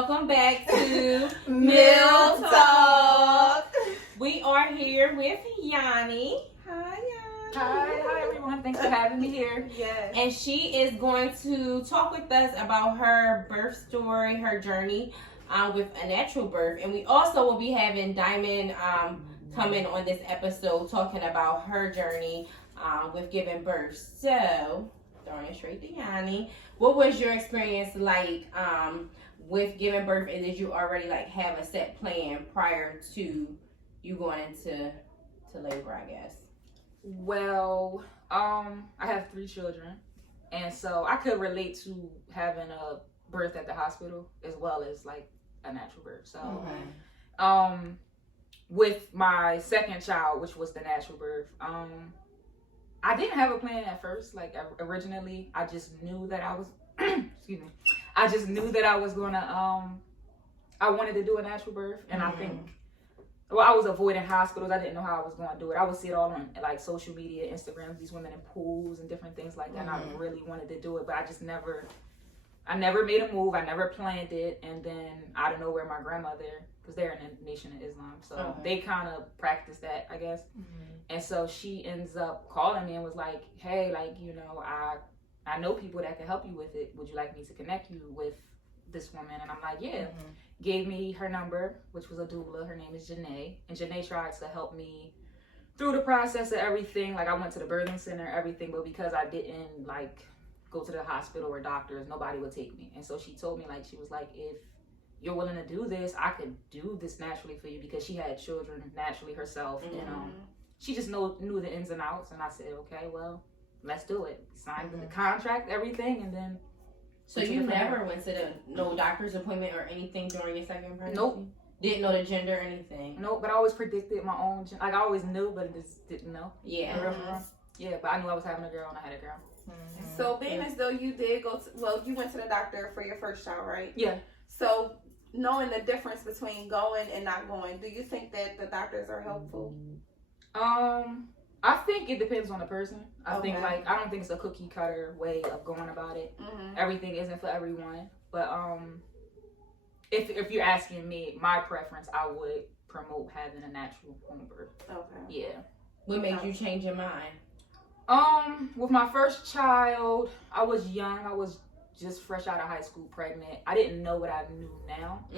welcome back to MILFta. We are here with Yannie. Hi, Yannie. Hi everyone. Thanks for having me here. Yes. And she is going to talk with us about her birth story, her journey with a natural birth. And we also will be having Diamond come in on this episode talking about her journey with giving birth. So, throwing it straight to Yannie. What was your experience like with giving birth, and did you already have a set plan prior to you going into labor, I guess? Well, I have 3 children, and so I could relate to having a birth at the hospital as well as a natural birth. So, with my second child, which was the natural birth, I didn't have a plan at first. Originally, I just knew that I was, excuse me, I just knew that I was gonna, I wanted to do a natural birth, and I think, well, I was avoiding hospitals. I didn't know how I was going to do it. I would see it all on social media, Instagram, these women in pools and different things like that. And I really wanted to do it, but I never made a move. I never planned it. And then out of nowhere, my grandmother, because they're in the Nation of Islam, so they kind of practice that, I guess. And so she ends up calling me and was like, hey, I know people that can help you with it. Would you like me to connect you with this woman? And I'm like, yeah. Gave me her number, which was a doula. Her name is Janae. And Janae tried to help me through the process of everything. I went to the birthing center, everything, but because I didn't go to the hospital or doctors, nobody would take me. And so she told me, she was like, if you're willing to do this, I could do this naturally for you, because she had children naturally herself. And she just knew the ins and outs. And I said, okay, well, let's do it. Signed the contract, everything, and then. So you never went to no doctor's appointment or anything during your second pregnancy? Nope. Didn't know the gender or anything? Nope, but I always predicted my own gender. I always knew, but just didn't know. Yeah. Yeah, but I knew I was having a girl and I had a girl. So being as though you did you went to the doctor for your first child, right? Yeah. So knowing the difference between going and not going, do you think that the doctors are helpful? I think it depends on the person. I think I don't think it's a cookie cutter way of going about it. Everything isn't for everyone. But if you're asking me, my preference, I would promote having a natural home birth. Okay. Yeah. What made you change your mind? With my first child, I was young. I was just fresh out of high school, pregnant. I didn't know what I knew now.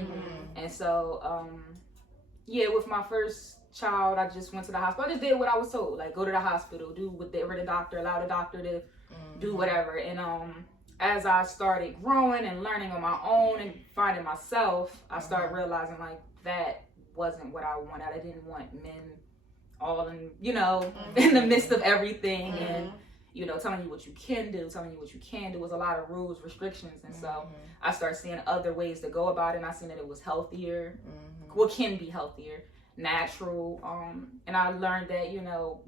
And so, with my first child, I just went to the hospital. I just did what I was told, go to the hospital, do whatever the doctor, allow the doctor to do whatever. And as I started growing and learning on my own and finding myself, I started realizing that wasn't what I wanted. I didn't want men all in, in the midst of everything and telling you what you can do, telling you what you can't do. It was a lot of rules, restrictions. And so I started seeing other ways to go about it, and I seen that it was healthier, what can be healthier, natural. And I learned that,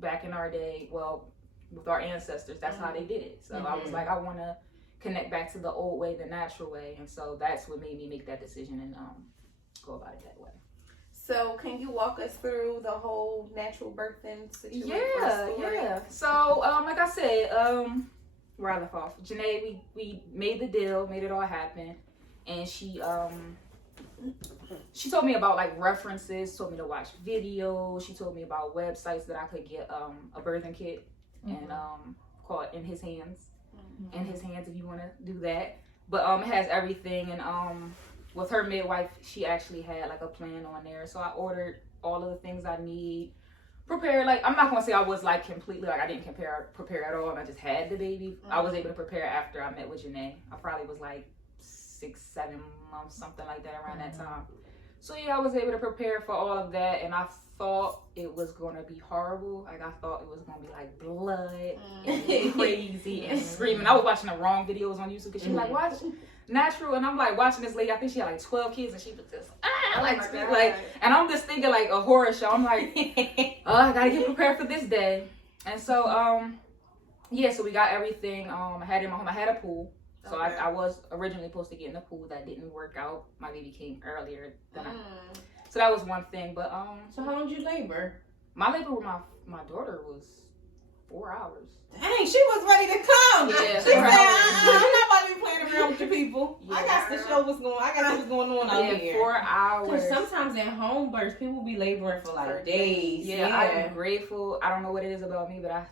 back in our day, well, with our ancestors, that's how they did it. So I was like, I want to connect back to the old way, the natural way. And so that's what made me make that decision and go about it that way. So can you walk us through the whole natural birthing situation? Yeah. So, like I said, where I left off, Janae, we made the deal, made it all happen. And she told me about references, told me to watch videos. She told me about websites that I could get a birthing kit and called In His Hands. In His Hands, if you want to do that. But it has everything. And with her midwife, she actually had a plan on there. So I ordered all of the things I need. Prepared, I'm not gonna say I was completely I didn't prepare at all and I just had the baby. I was able to prepare after I met with Janae. I probably was 6-7 months, something like that, around that time. So yeah, I was able to prepare for all of that, and I thought it was gonna be horrible. I thought it was gonna be blood and crazy and screaming. I was watching the wrong videos on YouTube because she was watch natural, and I'm watching this lady. I think she had 12 kids, and she was just and I'm just thinking a horror show. I'm I gotta get prepared for this day. And so so we got everything. I had it in my home. I had a pool. So I was originally supposed to get in the pool. That didn't work out. My baby came earlier than so that was one thing. But so how long did you labor? My labor with my daughter was 4 hours. Dang, she was ready to come. Yeah, she said, I'm not about to be playing around with you people. Yeah. I got to show what's going on. I gotta see what's going on out here. 4 hours. Because sometimes in home births, people be laboring for like days. Yeah, I am grateful. I don't know what it is about me, but I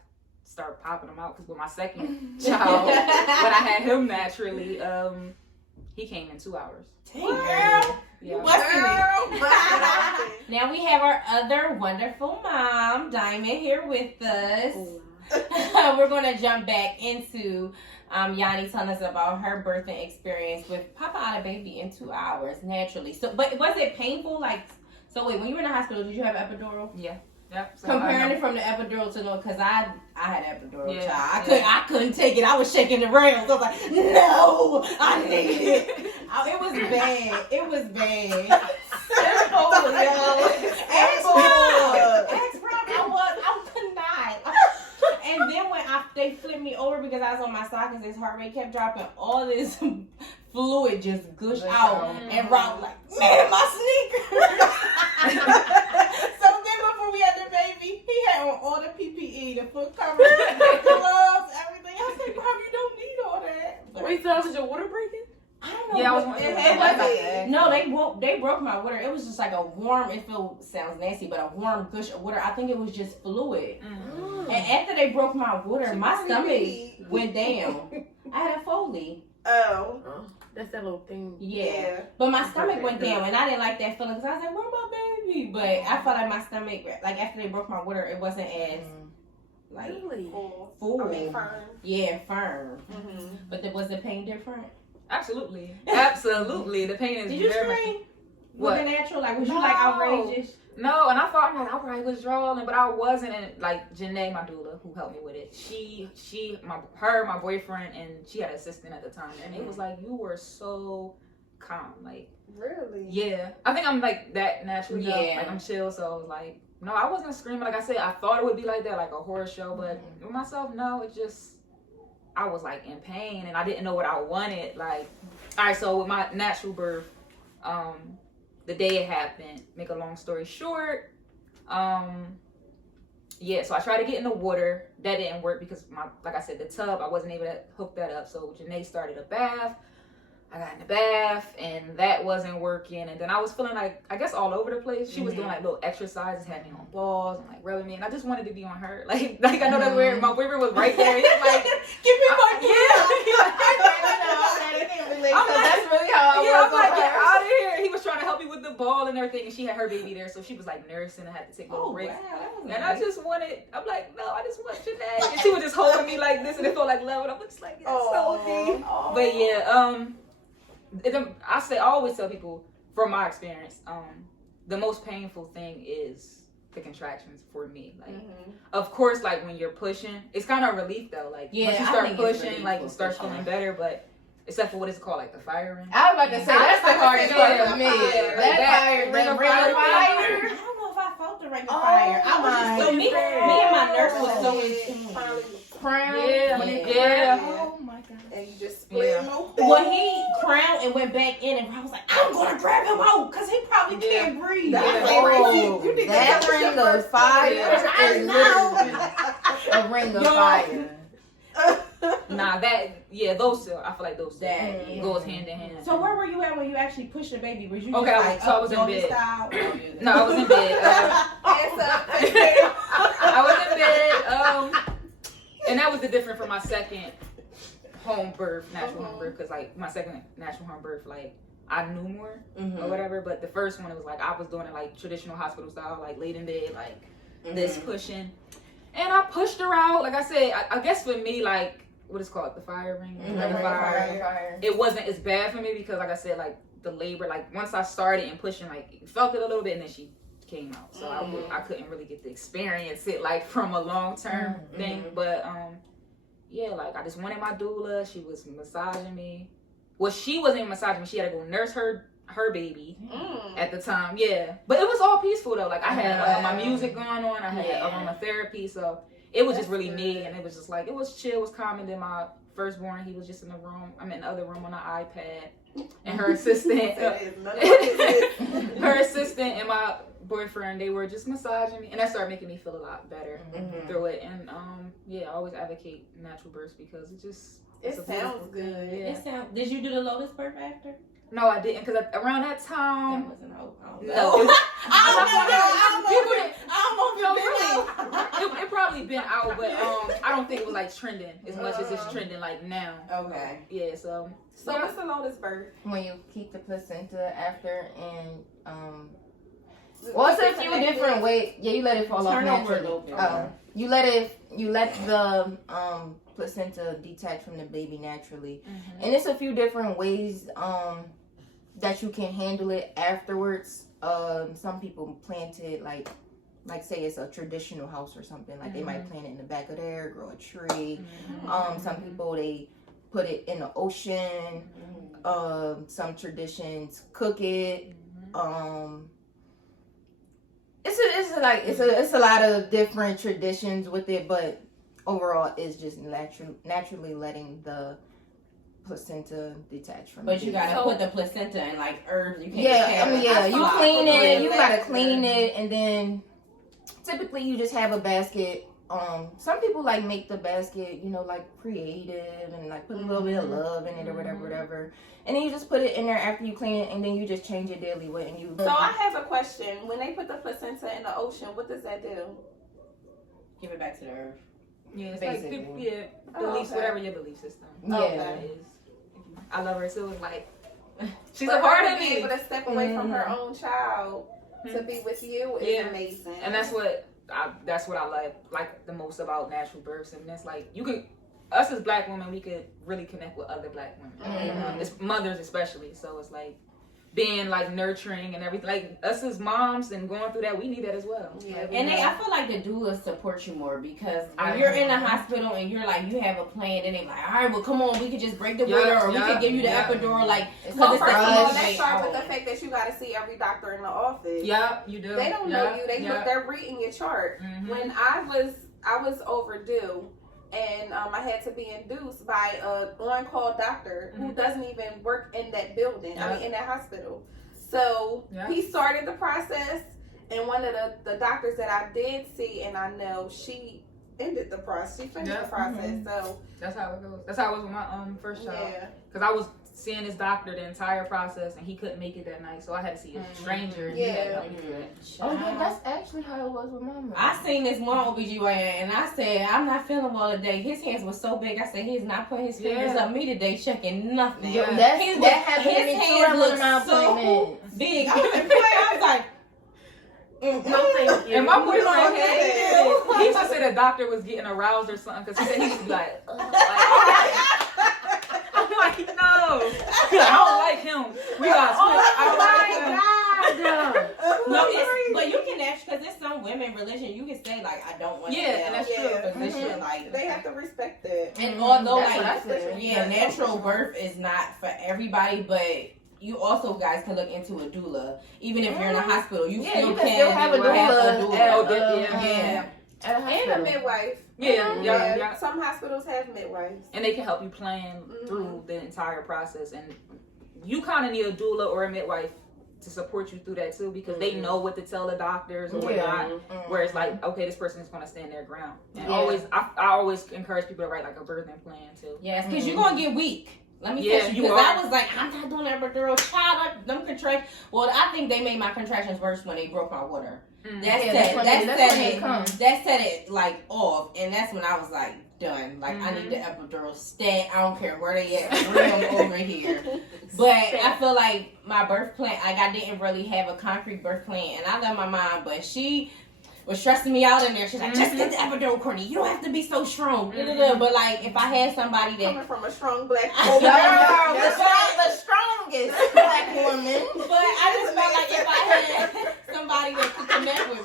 start popping them out because with my second child, when I had him naturally, he came in 2 hours. Girl, Yeah. Now we have our other wonderful mom, Diamond, here with us. We're gonna jump back into Yanni telling us about her birthing experience with Papa out a baby in 2 hours naturally. So, but was it painful? Like, so wait, when you were in the hospital, did you have epidural? Yeah. Yep. So Comparing it from the epidural to no, because I had epidural, Yeah, child. I couldn't take it. I was shaking the rails. I was like, no, I need it. It was bad. It was bad. Ask Rob, I could not. And then when they flipped me over because I was on my side because his heart rate kept dropping, all this fluid just gushed out. And Rob was like, man, my sneakers. So then before we had the baby, he had on all the PPE, the foot covers, the gloves, everything. I was like, Rob, you don't need all that. But Wait, so was your water breaking? I don't know. Yeah, I was what- wondering. No, they broke my water. It was just like a warm. Sounds nasty, but a warm gush of water. I think it was just fluid. Mm. And after they broke my water, my probably stomach did. went down. I had a Foley. Oh. That's that little thing. Yeah. But my stomach went down, and I didn't like that feeling because I was like, "Where my baby?" But I felt like my stomach, like after they broke my water, it wasn't as like Really? full. I mean, firm. Yeah, firm. Mm-hmm. But was the pain different? Absolutely. Absolutely. The pain is Did you very much. scream? What? Was it natural? Like was you like No. outrageous? No, and I thought like I probably was drawing, but I wasn't. And like Janae, my doula, who helped me with it, my boyfriend, and she had an assistant at the time, and it was like you were so calm, like Really? yeah. I think I'm like that naturally, Yeah. like I'm chill, so I was like, no, I wasn't screaming. Like I said, I thought it would be like that, like a horror show, but with myself, no, it just I was like in pain, and I didn't know what I wanted. Like, all right, so with my natural birth, the day it happened, make a long story short, yeah, so I tried to get in the water. That didn't work because like I said, the tub, I wasn't able to hook that up. So Janae started a bath. I got in the bath and that wasn't working. And then I was feeling like, I guess all over the place. She was doing like little exercises, had me on balls and like rubbing me. And I just wanted to be on her. Like I know that's weird. My boyfriend was right there. He was like, Give me my I'm like, That's really how I yeah, was. I'm like, get out of here. He was trying to help me with the ball and everything, and she had her baby there, so she was like nursing and had to take little Oh, breaks. wow, that was And nice. I just wanted, I'm like, no, I just want Janae. And she was just holding me like this, and it felt like love, and I'm just like, it's so deep. But yeah, I always tell people from my experience, the most painful thing is the contractions for me. Like, of course, like when you're pushing, it's kind of a relief though. Like Yeah, once you I start think it's pushing, relief like for you start sure. feeling better. But except for what it's called, like the firing. I was about to say that's the hardest part for me. Yeah, That fire, ring that of ring of fire. fire. I don't know if I felt the ring of Oh, fire. I was just so my me and my nurse was so in tune. Crown. Yeah, when it yeah. Oh my god. And you just split him open. Well, he crowned and went back in, and I was like, I'm gonna grab him out because he probably can't breathe. Yeah. Oh, You need to that touch your ring of first fire I is know. literally a ring of Yo. fire. Nah, those two, I feel like those two That, yeah. goes hand in hand. So where were you at when you actually pushed the baby? Was you Okay, just like, so I was in doggy bed. style? No, I was in bed. Hands up. I was in bed. And that was the difference from my second home birth, natural home birth, because like my second natural home birth, like I knew more or whatever. But the first one, it was like I was doing it like traditional hospital style, like laid in bed, like this pushing. And I pushed her out. Like I said, I guess for me, like what is called the fire ring, like the fire. It wasn't as bad for me because, like I said, like the labor, like once I started and pushing, like felt it a little bit, and then she came out. So I couldn't really get to experience it like from a long term thing. But yeah, like I just wanted my doula. She was massaging me. Well, she wasn't even massaging me. She had to go nurse her baby at the time. Yeah, but it was all peaceful though. Like I had my music going on. I had aromatherapy, so it was just really me, and it was just like it was chill, it was calm. And then my firstborn, he was just in the room. I'm in the other room on the iPad, and her assistant, her assistant, and my boyfriend, they were just massaging me, and that started making me feel a lot better through it. And yeah, I always advocate natural births because it It sounds good. Yeah. Did you do the Lotus birth after? No, I didn't, because around that That time, wasn't out. no, I it probably been out, but I don't think it was like trending as much as it's trending like now. Okay. Yeah, so So what's the longest birth? When you keep the placenta after and well, it's a few different ways. Yeah, you let it fall off Turn over a naturally. little bit. You let the placenta detach from the baby naturally, and it's a few different ways that you can handle it afterwards. Some people plant it like say it's a traditional house or something. Like they might plant it in the back of there, grow a tree. Some people they put it in the ocean. Some traditions cook it. It's a lot of different traditions with it, but overall it's just naturally letting the placenta detach from But the you baby. gotta put the placenta in like herbs. You can't You clean it. You gotta clean it, and then typically you just have a basket. Some people like make the basket, like creative and like put a little bit of love in it or whatever. And then you just put it in there after you clean it, and then you just change it daily with and you. So I have a question. When they put the placenta in the ocean, what does that do? Give it back to the earth. yeah, it's Basically. like Oh, beliefs, okay. whatever your belief system. Yeah. is. I love her too. It's like she's But a part her of to be me, able to step away from her own child to be with you is amazing. and that's what I like the most about natural births. And that's like us as Black women, we could really connect with other Black women. It's mothers especially. So it's like being like nurturing and everything. Like us as moms and going through that, we need that as well. Yeah. And I feel like the doulas support you more because when you're in the hospital and you're like, you have a plan, and they like, all right, well, come on, we could just break the water or we could give you the epidural. Like, Well, because first of all, it's let's the start with the fact that you got to see every doctor in the office. Yeah, you do. They don't know you. They're reading your chart. When I was overdue, and I had to be induced by a on-call doctor who doesn't even work in that building. I mean, in that hospital. So he started the process, and one of the doctors that I did see, and I know she ended the process. She finished the process. So that's how it goes. That's how it was with my first child. yeah. Because I was seeing this doctor the entire process, and he couldn't make it that night, so I had to see a stranger. And he had to help me through that. Oh yeah, that's actually how it was with Mama. I seen this one OBGYN and I said, I'm not feeling well today. His hands were so big. I said, he's not putting his fingers up me today, checking nothing. Yo, His that happened to me too hands at one look of my so appointments. big. I was like, No, thank you. And my boyfriend, Okay. he used to say the doctor was getting aroused or something, because he said he used to be like, I'm like, no, I don't like him. We got split. I don't like him. no, but you can actually, because there's some women religion, you can say like, I don't want to and that's true. position like They have to respect that. And although That's what I like said. natural birth is not for everybody, but you also guys can look into a doula. Even if you're in a hospital, you still you can still have a doula. Yeah. At a And a hospital. midwife. Yeah. Some hospitals have midwives. And they can help you plan through the entire process. And you kind of need a doula or a midwife to support you through that too, because they know what to tell the doctors or whatnot. Where it's like, okay, this person is going to stand their ground. And I always encourage people to write like a birthing plan too. Yes, because you're going to get weak. Let me tell you, because I was like, I'm not doing epidural, child, them contractions. Well, I think they made my contractions worse when they broke my water. That set it like off, and that's when I was like done. Like I need the epidural stat. I don't care where they at. Bring them over here. But I feel like my birth plan, like I didn't really have a concrete birth plan, and I love my mom, but she was stressing me out in there. She's like, just get the epidural, Courtney. You don't have to be so strong. But like, if I had somebody that Coming from a strong Black Girl, woman. the strongest Black woman. But I just felt like if I had somebody that could connect with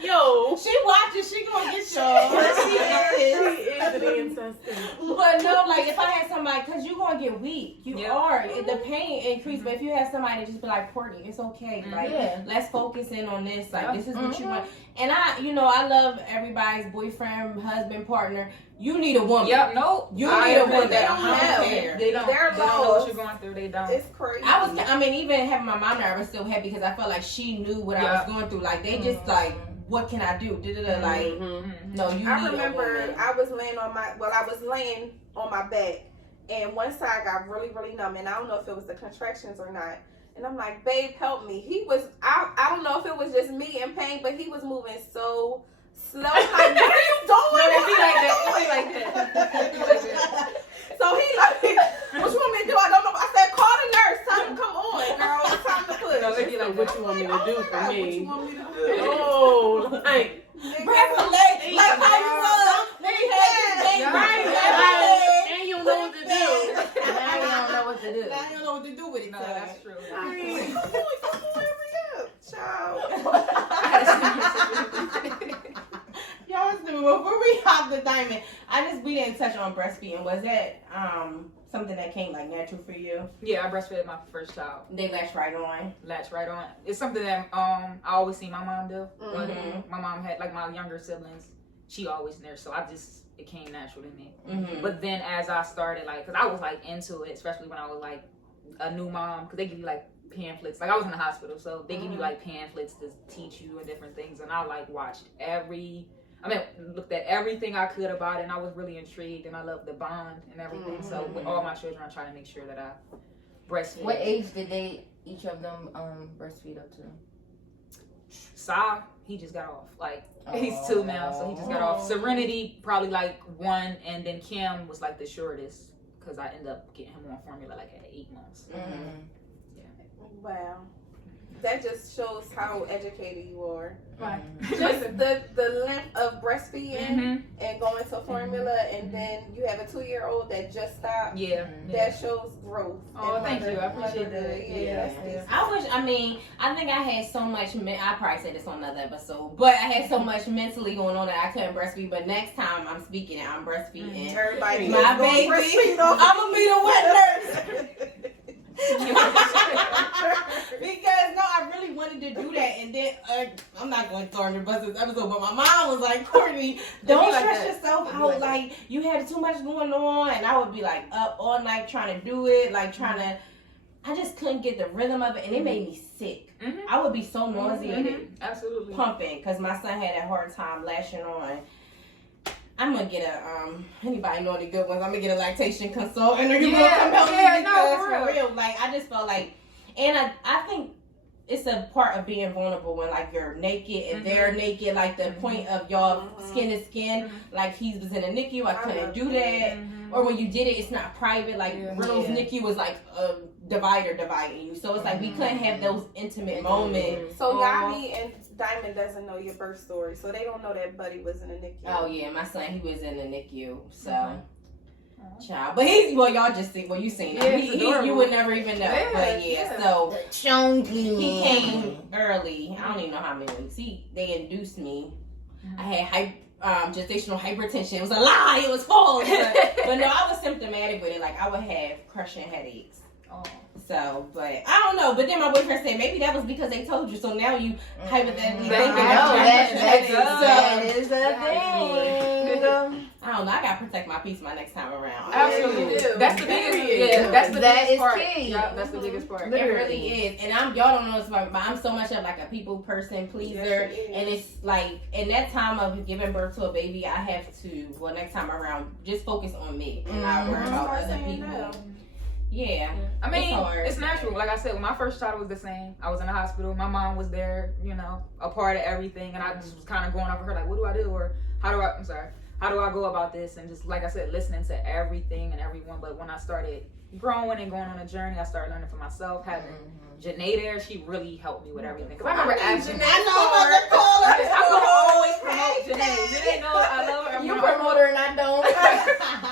me. Yo. She watches, she gonna get y'all. She is. She is an ancestor. But no, like if I had somebody, because you're gonna get weak. You are. The pain increase. But if you have somebody that just be like, Courtney, it's okay. Like, let's focus in on this. Like, this is what you want. And I love everybody's boyfriend, husband, partner. You need a woman. Yep, no. You need a woman. They don't know. They don't know what you're going through. They don't. It's crazy. Even having my mom there, I was still happy because I felt like she knew what I was going through. Like, they just like, what can I do? Like, no, you need I remember a woman. I was laying on my back, and one side got really, really numb, and I don't know if it was the contractions or not. And I'm like, babe, help me. He was, I don't know if it was just me in pain, but he was moving so slow. Like, what are you doing? No, it be like that. It be like that. It be like that. So he like, what you want me to do? I don't know. I said, call the nurse. Tell him, come on, girl. It's time to push. No, they be like, what you want me to do for God, me? What you want me to do? Oh, like, Grab a leg, like how you was. We had this thing right right, and you don't know what to do. Now you don't know what to do. Now you don't know what to do with it. No, that's true. Come on, hurry up, child. Y'all was doing before we hopped the diamond. We didn't touch on breastfeeding. Was that something that came like natural for you? Yeah, I breastfed my first child. They latched right on. Latch right on. It's something that I always see my mom do. But Mhm. my mom had, like, my younger siblings, she always nursed, so it came natural to me. Mm-hmm. But then as I started, like, because I was like into it, especially when I was like a new mom, because they give you like pamphlets. Like, I was in the hospital, so they give you like pamphlets to teach you and different things, and I like looked at everything I could about it, and I was really intrigued, and I loved the bond and everything. So with all my children, I try to make sure that I breastfeed. What age did each of them breastfeed up to? Sai, he just got off. Like, he's 2 now, so he just got off. Serenity, probably like 1, and then Kim was like the shortest, because I ended up getting him on formula like at 8 months. Mm-hmm. Wow. That just shows how educated you are. Right. Just the length of breastfeeding and going to formula, and then you have a 2-year-old that just stopped. Yeah. That shows growth. Oh, and thank you. I appreciate motherhood. that. Yeah. I think I had so much, I probably said this on another episode, but I had so much mentally going on that I couldn't breastfeed. But next time I'm speaking and I'm breastfeeding, Everybody, my baby, I'm going to be the wet nurse. Because no, I really wanted to do that, and then I'm not going to throw under the bus this episode, but my mom was like, Courtney, don't stress yourself out, like you had too much going on, and I would be like up all night trying to do it, like I just couldn't get the rhythm of it, and it made me sick. I would be so nauseated, Absolutely, pumping, because my son had a hard time lashing on. I'm gonna get anybody know the good ones, I'm gonna get a lactation consultant, or you gonna come help me, because for real, like I just felt like, and I think it's a part of being vulnerable when like you're naked and they're naked, like the point of y'all skin to skin, like he was in a NICU, I couldn't do that, or when you did it, it's not private, like Riddle's NICU was like a dividing you, so it's like we couldn't have those intimate moments. So Yannie and Diamond doesn't know your birth story, so they don't know that Buddy was in the NICU. Oh yeah, my son, he was in the NICU, so child, but y'all just see, you seen him. You would never even know, but so he came early. I don't even know how many weeks. They induced me. I had gestational hypertension. It was a lie. It was false. But no, I was symptomatic with it. Like I would have crushing headaches. So, but I don't know. But then my boyfriend said maybe that was because they told you. So now you hypothetically think that is a thing. I don't know. I gotta protect my peace my next time around. Absolutely. That's the biggest. Yeah, that's the biggest part. Yeah, that's the biggest part. It really is. And y'all don't know this about me, but I'm so much of like a people person, pleaser, and it's like in that time of giving birth to a baby, I have to next time around just focus on me and not worry about other people. Yeah. I mean, it's natural. Like I said, when my first child was the same. I was in the hospital. My mom was there, a part of everything. And I just was kind of going over her, like, what do I do? Or how do I go about this? And just, like I said, listening to everything and everyone. But when I started growing and going on a journey, I started learning for myself. Having Janae there, she really helped me with everything. Because I remember asking her. I'm going to always promote Janae. Janae knows I love her. You promote her and I don't.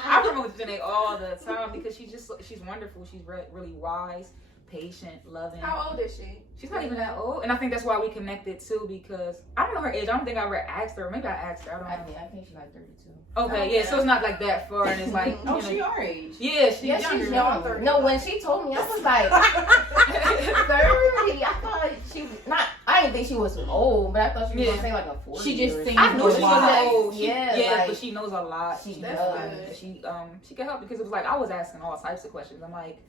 I promote Janae all the time because she's wonderful. She's really wise, patient, loving. How old is she? She's not even that old. And I think that's why we connected too, because I don't know her age. I don't think I ever asked her. Maybe I asked her. I don't know. I think she's like 32. Okay, yeah, so it's not like that far, and it's like, she our age. Yeah, she's younger. She's younger. No, when she told me, I was like 30. I thought she was not. I didn't think she was old, but I thought she was gonna say like a 40. She just seemed I knew she was old. Like, but she knows a lot. She does. She can help because it was like I was asking all types of questions. I'm like,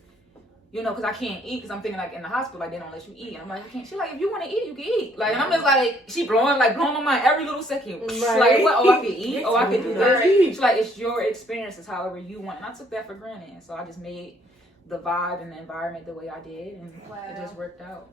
you know, because I can't eat, because I'm thinking like in the hospital, like they don't let you eat. And I'm like, I can't. She's like, if you want to eat, you can eat. Like, and I'm just like, she blowing my mind every little second. She's like, what? Oh, I can eat. Oh, I can do that. She's like, it's your experiences, however you want. And I took that for granted. And so I just made the vibe and the environment the way I did, and it just worked out.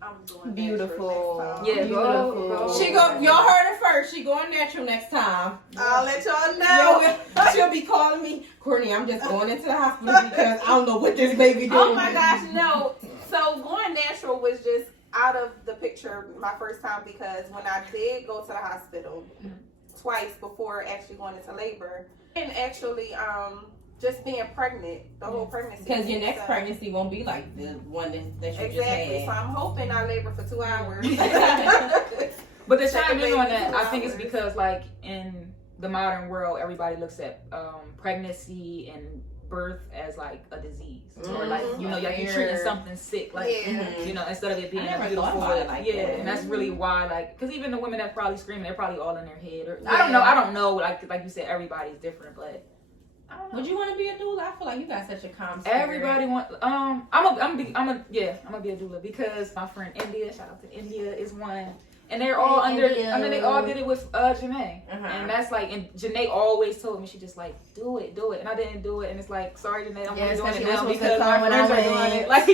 I'm doing Beautiful. Yeah, Beautiful. She go. Y'all heard it first. She going natural next time. I'll let y'all know. She'll be calling me, Courtney. I'm just going into the hospital because I don't know what this baby doing. Oh my gosh, no. So going natural was just out of the picture my first time, because when I did go to the hospital twice before actually going into labor, and actually just being pregnant, the whole pregnancy. Because your next pregnancy won't be like the one that you just Exactly. had. So I'm hoping I labor for 2 hours. But to chime in on that, I think it's because like in the modern world, everybody looks at pregnancy and birth as like a disease, or like, you know, like you're treating something sick, like you know, instead of it being a beautiful, and that's really why, like, because even the women that probably screaming, they're probably all in their head, or I don't know, like you said, everybody's different, but. Would you want to be a doula? I feel like you got such a calm spirit. Everybody want. I'm gonna be a doula because my friend India, shout out to India, is one, and they're all under. India. I mean, they all did it with Janae, and that's like, and Janae always told me, she just like do it, and I didn't do it, and it's like, sorry Janae, I'm doing it now because my friends are doing it. Like,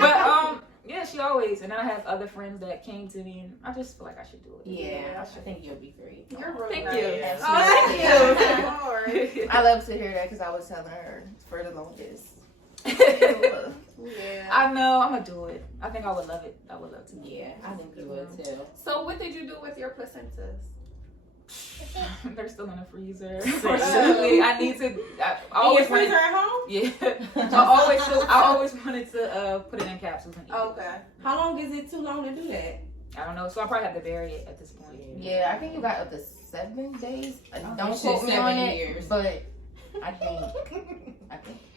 but yeah, she always, and then I have other friends that came to me, and I just feel like I should do it. Yeah, I think you'll be great. You're really Thank nice. you. Oh, thank you. I love to hear that because I was telling her for the longest. Yeah. I know, I'm gonna do it. I think I would love it. I would love to. Yeah, I think you would too. So what did you do with your placentas? They're still in the freezer. Unfortunately, I need to. I always wanted. Freezer at home? Yeah, I always wanted to put it in capsules and eat it. Okay. How long is it too long to do that? I don't know, so I probably have to bury it at this point. Yeah, I think you got up to 7 days. Don't You said quote me on 7 it, years. but I think,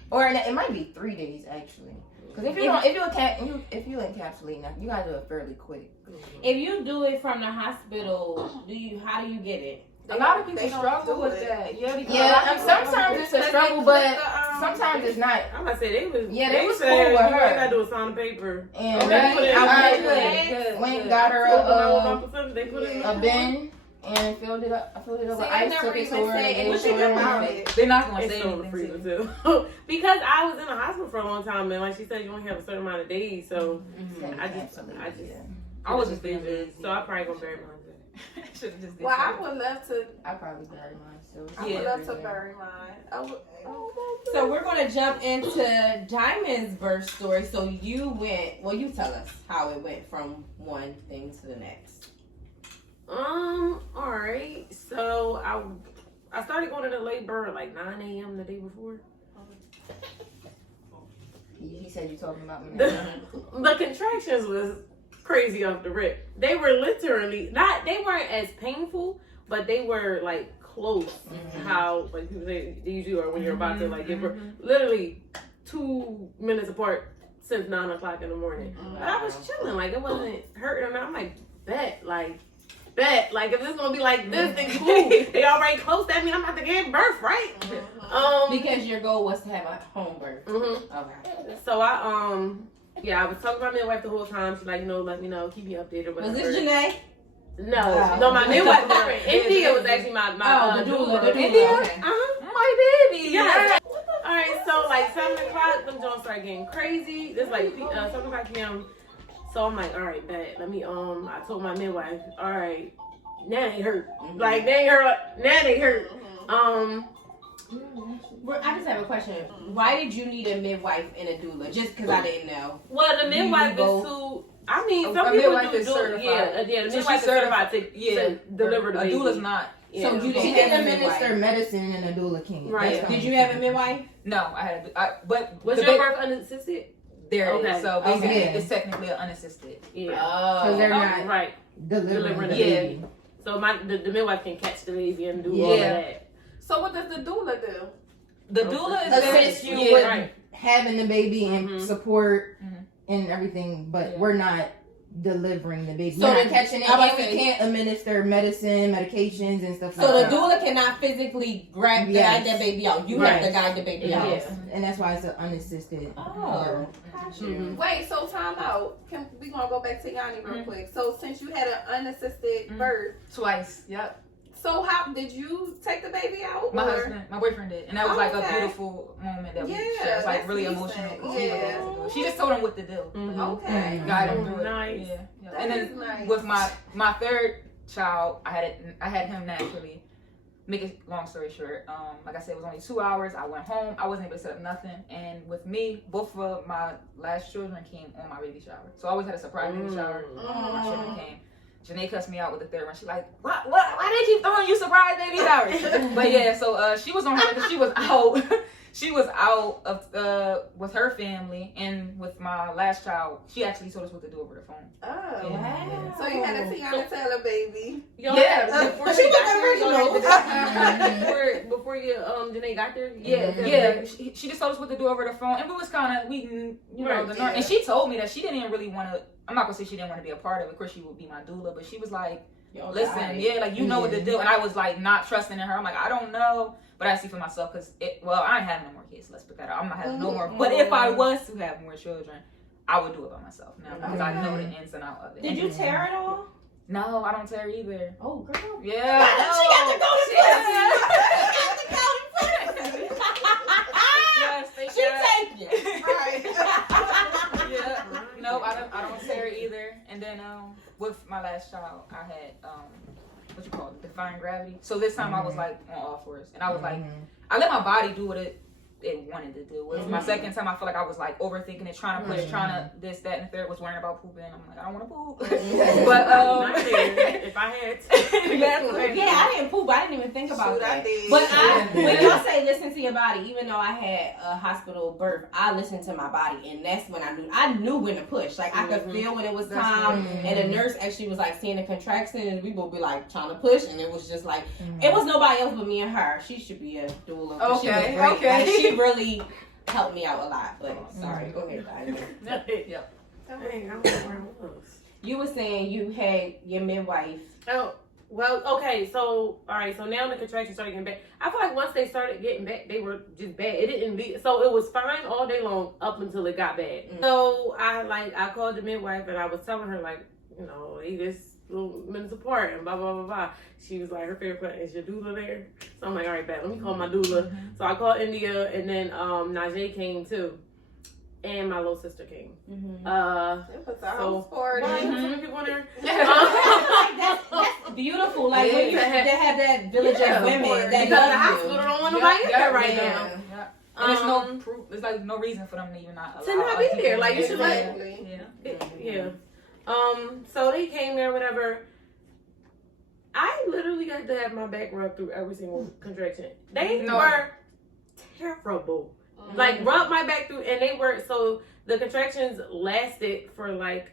or it might be 3 days actually. Because if you encapsulate, now you gotta do it fairly quick. If you do it from the hospital, how do you get it? A lot of people struggle with that. Yeah, because sometimes it's a struggle, but sometimes it's not. I'm gonna say they was. Yeah, they was said, cool with you her. gotta do a sign of paper. And Okay. I went and got her They put it in a bin and filled it up. I filled it up with See, I ice, never took it to even her, said and anything about it. they're not gonna It's say still in the anything freezer to you. too. Because I was in the hospital for a long time, and like she said, you only have a certain amount of days. So I was just being lazy. So I probably gonna bury mine. Should have just did Well, I that. would love to. I probably bury mine too. I would love to bury mine. So we're gonna jump into Diamond's birth story. So you tell us how it went from one thing to the next. All right. So I started going into labor at like 9 a.m. the day before. He said you talking about me. The contractions was crazy off the rip. They were literally they weren't as painful, but they were like close. How like people say they usually are when you're about to like give birth. Literally 2 minutes apart since 9 o'clock in the morning. But I was chilling, like it wasn't hurting. I'm like, bet if it's gonna be like this, then cool. They already close. That means I'm about to give birth, right? Because your goal was to have a home birth. Okay. So I was talking to my midwife the whole time. She's like, let me know, keep me updated. Whatever. Was this Janae? No, my midwife. India was actually my the doula. India? Okay. My baby. Yeah. All right. So like 7 o'clock, them joints started getting crazy. It's like 7 o'clock p.m. So I'm like, all right, bet. Let me. I told my midwife, all right, now they hurt. Like they hurt. Now they hurt. I just have a question. Why did you need a midwife and a doula? Just because I didn't know. Well, the midwife is too. I mean, some people do certified. Yeah, the So midwife is she's certified to deliver the A baby. doula's not. Yeah. So you She didn't can have a administer midwife. medicine and a doula can't. Right. Did you have a midwife? No, I had. But Was the your baby- birth unassisted? There it Okay. is. So basically, Okay. it's technically an unassisted. Yeah. Because they're not Right. delivering the Yeah. baby. So the midwife can catch the baby and do Yeah. all of that. So what does the doula do? The doula is Assist you with right. having the baby and Mhm. support Mhm. and everything, but Yeah. we're not delivering the baby. So We're not the- catching it, I was and we saying- can't administer medicine, medications, and stuff So like the that. doula cannot physically guide that baby out. You have to guide the baby out. Yes. And that's why it's an unassisted. Oh. Wait, so time out. We gonna go back to Yanni real quick. So since you had an unassisted birth, Twice. Yep. so how did you take the baby out? My or- husband, my boyfriend did, and that was like a Okay. beautiful moment that we Yeah, shared. It was like that's really decent. emotional. 'Cause he Yeah. wasn't able to do it. She just told him what to do. Okay. Guide him through it. Nice. Yeah. That And then is nice. with my third child, I had him naturally. Make a long story short, like I said, it was only 2 hours. I went home. I wasn't able to set up nothing. And with me, both of my last children came on my baby shower. So I always had a surprise baby shower. My children came. Janae cussed me out with the third one. She's like, what? Why they keep throwing you surprise baby showers? But yeah, so she was on her because she was out. She was out of with her family, and with my last child, she actually told us what to do over the phone. Oh, Wow. so you had a Tiana Taylor baby. Yo, Yeah. before She you was got there, original. before you Janae got there, Yeah. She just told us what to do over the phone, and we was kind of Right, and she told me that she didn't even really want to. I'm not gonna say she didn't want to be a part of it. Of course, she would be my doula, but she was like, listen, like you know what to do, and I was like not trusting in her. I'm like, I don't know, but I see for myself because I ain't having no more kids. Let's put that out. I'm not having no more. But if I was to have more children, I would do it by myself now because I know the ins and outs of it. Did you tear it all? No, I don't tear either. Oh, girl. Yeah, She got to go to Yes, they She take it. Right. Yeah. No, I don't tear it either. And then with my last child, I had what you call it, defying gravity. So this time I was like on all fours, and I was like, I let my body do what it wanted to do. With my second time, I feel like I was like overthinking it, trying to push, trying to this, that, and the third was worrying about pooping. I'm like, I don't want to poop. But if I had to. Yeah, I didn't poop. I didn't even think about Shoot, I that. did. But when y'all say listen to your body, even though I had a hospital birth, I listened to my body, and that's when I knew when to push. Like I could feel when it was time, and the nurse actually was like seeing the contraction, and we would be like trying to push, and it was just like it was nobody else but me and her. She should be a doula. She was great. Okay. Like, she really helped me out a lot. But sorry, go ahead, Diamond. Yep. Dang, I don't know where I was. You were saying you had your midwife. Oh, well, okay, so, all right, so now the contractions started getting bad. I feel like once they started getting bad, they were just bad. It didn't be, so it was fine all day long up until it got bad. So I called the midwife and I was telling her, like, they just little minutes apart and blah, blah, blah, blah. She was like, her favorite part is your doula there? So I'm like, all right, bet, let me call my doula. So I called India, and then Najee came too. And my little sister came. It was a house party. So many people in there. That's beautiful. Like Yeah. when you have that village of women that Because the love hospital you. don't want nobody in there right yeah. now. Yeah. And there's no proof. There's like no reason for them to even not To allow not us be to there. do Like, you it. should Exactly. So they came there, whatever. I literally got to have my back rubbed through every single contraction. They were terrible. Like, rubbed my back through, and they were, so the contractions lasted for like,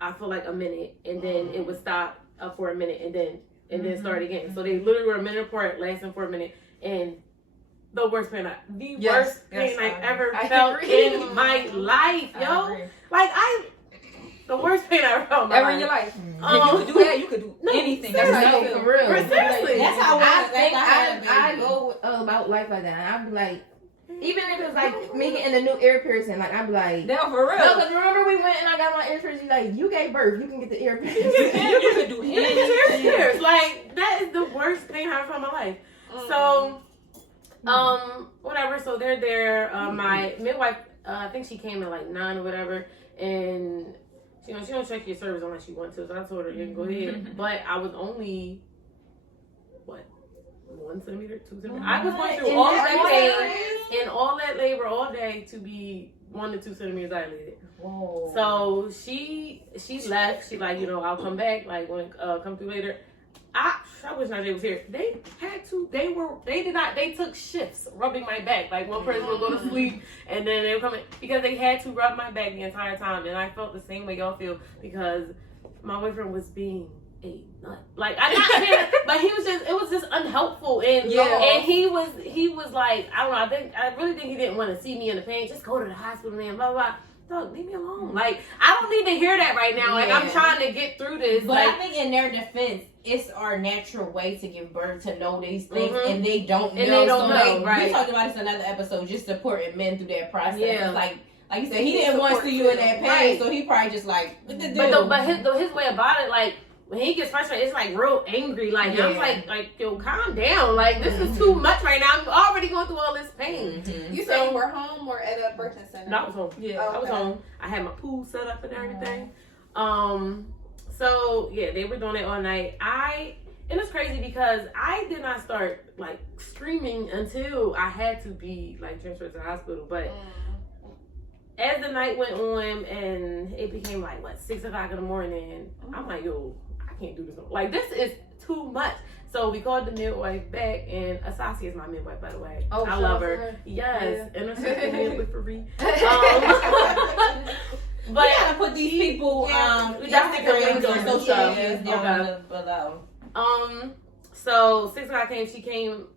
I feel like a minute, and then it would stop for a minute, and then start again. So they literally were a minute apart, lasting for a minute, and the worst pain worst pain I ever felt agree. in my life, I yo. agree. Like, the worst pain I ever felt in my Ever life. in your life. If you could do that, you could do anything. That's seriously, how you feel. For real. Seriously. That's how I I think had I go about life like that. And I be like, even if it's like me getting a new ear piercing, like I be like, No, for real. no, because remember we went and I got my ear piercing. Like you gave birth, you can get the ear piercing. You could do anything. Like, that is the worst pain I ever felt in my life. So, whatever. So they're there. My midwife, I think she came at like 9 or whatever, and she don't check your service unless you want to. So I told her, you can go ahead. But I was only 1 centimeter, 2 centimeters. I was going through all that pain and all that labor all day to be 1 to 2 centimeters dilated. Whoa. So she left. She like, I'll come back. Like, when come through later. I wish Najee was here. They had to. They took shifts rubbing my back. Like, one person would go to sleep and then they would come in because they had to rub my back the entire time. And I felt the same way y'all feel because my boyfriend was being a nut. Like, but it was just unhelpful. And and he was like, I don't know. I really think he didn't want to see me in the pain. Just go to the hospital, man. Blah blah. dog, leave me alone. Like, I don't need to hear that right now. Like, I'm trying to get through this. But like, I think in their defense, it's our natural way to give birth, to know these things, and they don't know. And they don't know, right. We talked about this in another episode, just supporting men through that process. Yeah. Like you said, he didn't want to see you in that pain, right. so he probably just like, what the deal? But his way about it, like, when he gets frustrated, it's like real angry. Like, I'm like, yo, calm down. Like, this is too much right now. I'm already going through all this pain. You said you were home or at a birthing center? No, I was home. Yeah, I was home. I had my pool set up and everything. So yeah, they were doing it all night. And it's crazy because I did not start like screaming until I had to be like transferred to the hospital. But as the night went on and it became like 6 o'clock in the morning, I'm like, yo, I can't do this. Like, this is too much. So we called the midwife back, and Asasi is my midwife, by the way. Oh, I love her. Yes, and her sister midwifery. But we gotta put these people, we gotta stick their links on social media down below. So 6 o'clock came. She came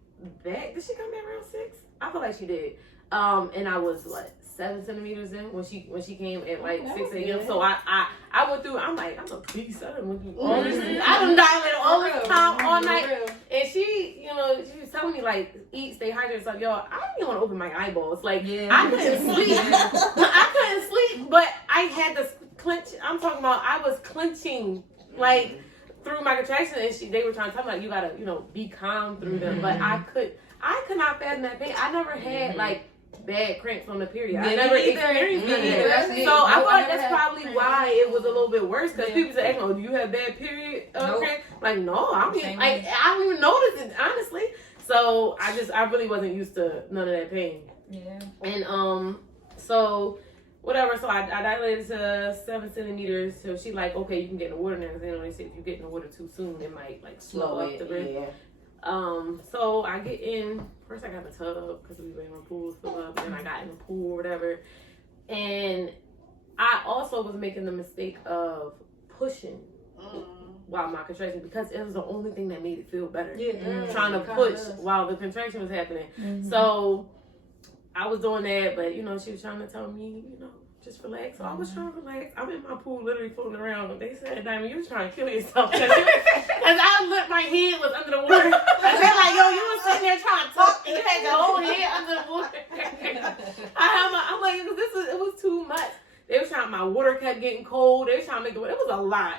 back. Did she come back around 6? I feel like she did. And I was 7 centimeters in when she came at 6 a.m. So I went through. I'm like, I'm a beast. I done went through all this. I done dilated all this time all night. And she was telling me like, eat, stay hydrated. Stuff. Yo, I didn't even want to open my eyeballs. Like, I couldn't sleep. I couldn't sleep, but I had to clench. I'm talking about I was clenching like through my contractions, and they were trying to tell me like, you gotta be calm through them. But I could not fathom that pain. I never had like bad cramps on the period. I never experienced that. So I feel like that's probably why it was a little bit worse, because people say, "Oh, do you have bad period cramps?" Like, no, I don't even notice it, honestly. So I really wasn't used to none of that pain. Yeah. And so whatever. So I dilated to 7 centimeters. So she like, okay, you can get in the water now, because they say if you get in the water too soon, it might like slow up the rate. Yeah. So I get in. First I got in the tub because we were in the pool fill up, and I got in the pool or whatever. And I also was making the mistake of pushing while my contraction, because it was the only thing that made it feel better. Trying to push while the contraction was happening. So I was doing that, but she was trying to tell me, just relax. So I was trying to relax. I'm in my pool, literally floating around. They said, Diamond, you was trying to kill yourself. Because my head was under the water. I said, like, yo, you was sitting there trying to talk, and you had your whole head under the water. I'm like, it was too much. They were trying, my water kept getting cold. They were trying to make it was a lot.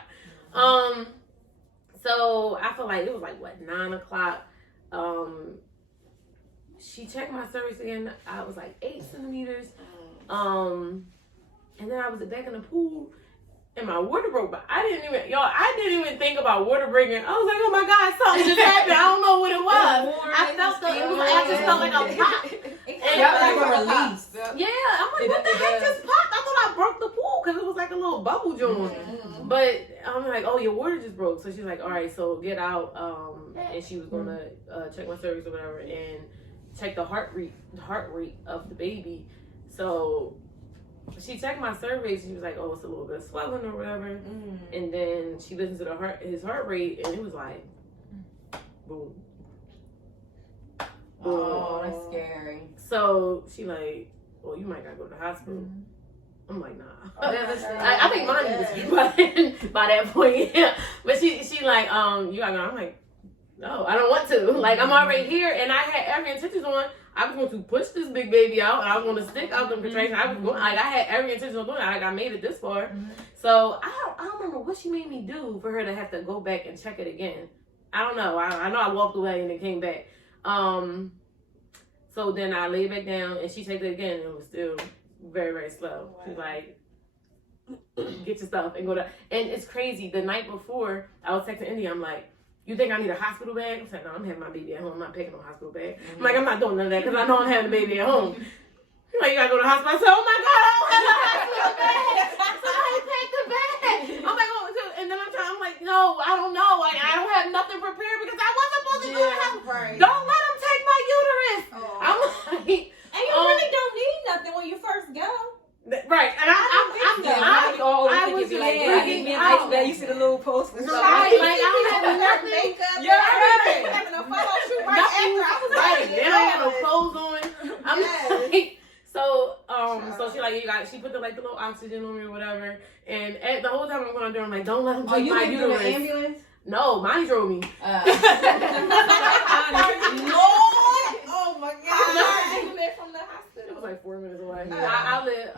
So I feel like it was 9 o'clock. She checked my cervix again. I was 8 centimeters. And then I was back in the pool, and my water broke. But I didn't even think about water breaking. I was like, oh my God, something just happened. I don't know what it was. I just felt like a pop. And like a release. Yeah, I'm like, what the heck just popped? I thought I broke the pool because it was like a little bubble joint. But I'm like, oh, your water just broke. So she's like, all right, so get out. And she was gonna check my cervix or whatever and check the heart rate of the baby. So she checked my cervix. She was like, "Oh, it's a little bit of swelling or whatever." And then she listened to his heart rate, and it was like, boom, boom. Oh, that's scary. So she like, "Well, you might gotta go to the hospital." I'm like, nah. I think mine was by that point, yeah. But she like, you gotta go. I'm like, no, I don't want to. Like, I'm already here, and I had every intention on. I was going to push this big baby out, and I was going to stick out the contraction. I was going, I had every intention of doing it. I made it this far. So I don't remember what she made me do for her to have to go back and check it again. I don't know. I know I walked away and it came back. So then I laid back down, and she checked it again, and it was still very, very slow. She's like, get your stuff and go to. And it's crazy. The night before, I was texting India. I'm like, you think I need a hospital bag? I'm saying, no, I'm having my baby at home. I'm not picking no hospital bag. I'm like, I'm not doing none of that because I know I'm having a baby at home. You're like, you gotta go to the hospital. I said, oh my God, I don't have a hospital bag. Somebody pack the bag. I'm like, oh, and then I'm like, no, I don't know. I don't have nothing prepared because I wasn't supposed to go to the hospital. Right. Don't let them take my uterus. I'm like, and you really don't need nothing when you first go. Right, and I was just like, you see the little post and stuff. Right, like I don't have nothing. Makeup. You're having a photo shoot right after. I was like, they don't have no clothes on. I'm like, so So she put the little oxygen on me or whatever. And the whole time I'm going through, I'm like, don't let him take my uterus. Oh, you an ambulance? No, mine drove me. No! Oh my God! How did you live from the hospital? It was like 4 minutes away. I live,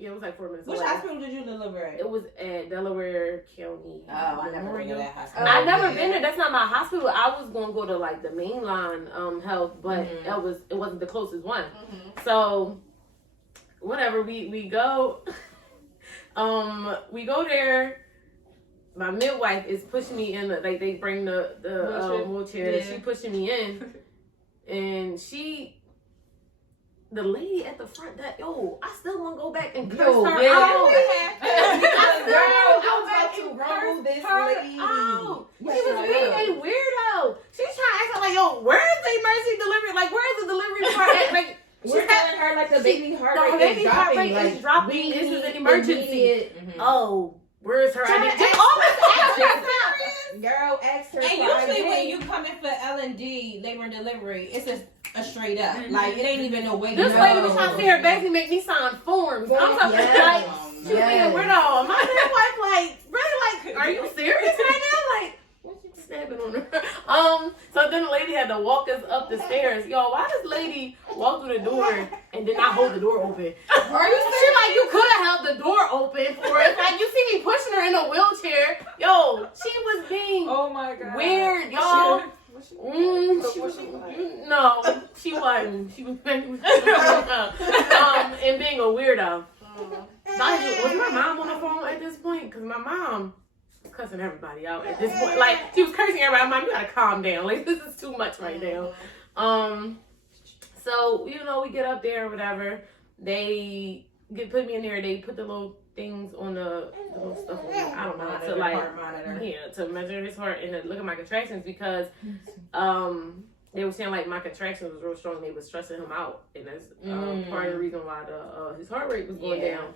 it was like 4 minutes away. Which hospital did you deliver at? It was at Delaware County. Oh, I never been to that hospital. I never been there. That's not my hospital. I was gonna go to the mainline health, but it wasn't the closest one. So whatever, we go we go there. My midwife is pushing me in they bring the wheelchair. Yeah. She pushing me in, and the lady at the front that I still want to go back and curse her out. She was being a weirdo. She's trying to act like, where's the emergency delivery? Like, where's the delivery part at? We're telling her the baby heart rate is dropping. This is an emergency. Where's her ID? Just Girl, ask her. And usually when you coming for L&D, labor and delivery, it's a straight up. Like, it ain't even no way. This lady was trying to see her baby make me sign forms. I'm talking she was being a weirdo. My midwife, really, are you serious right now? What you snapping on her? So then the lady had to walk us up the stairs. Yo, why does lady walk through the door and did not hold the door open? Are you serious? She you could have held the door open for us. You see me pushing her in a wheelchair. Yo, she was being weird, y'all. No, she wasn't. She was being and being a weirdo. Was my mom on the phone at this point? Because my mom was cussing everybody out at this point. She was cursing everybody. Mom, you gotta calm down. This is too much right now. So, we get up there or whatever. They put me in there. They put the little things on the little stuff on me. I don't know. Heart monitor. To measure his heart and to look at my contractions because they were saying my contractions was real strong. They was stressing him out, and that's part of the reason why his heart rate was going down.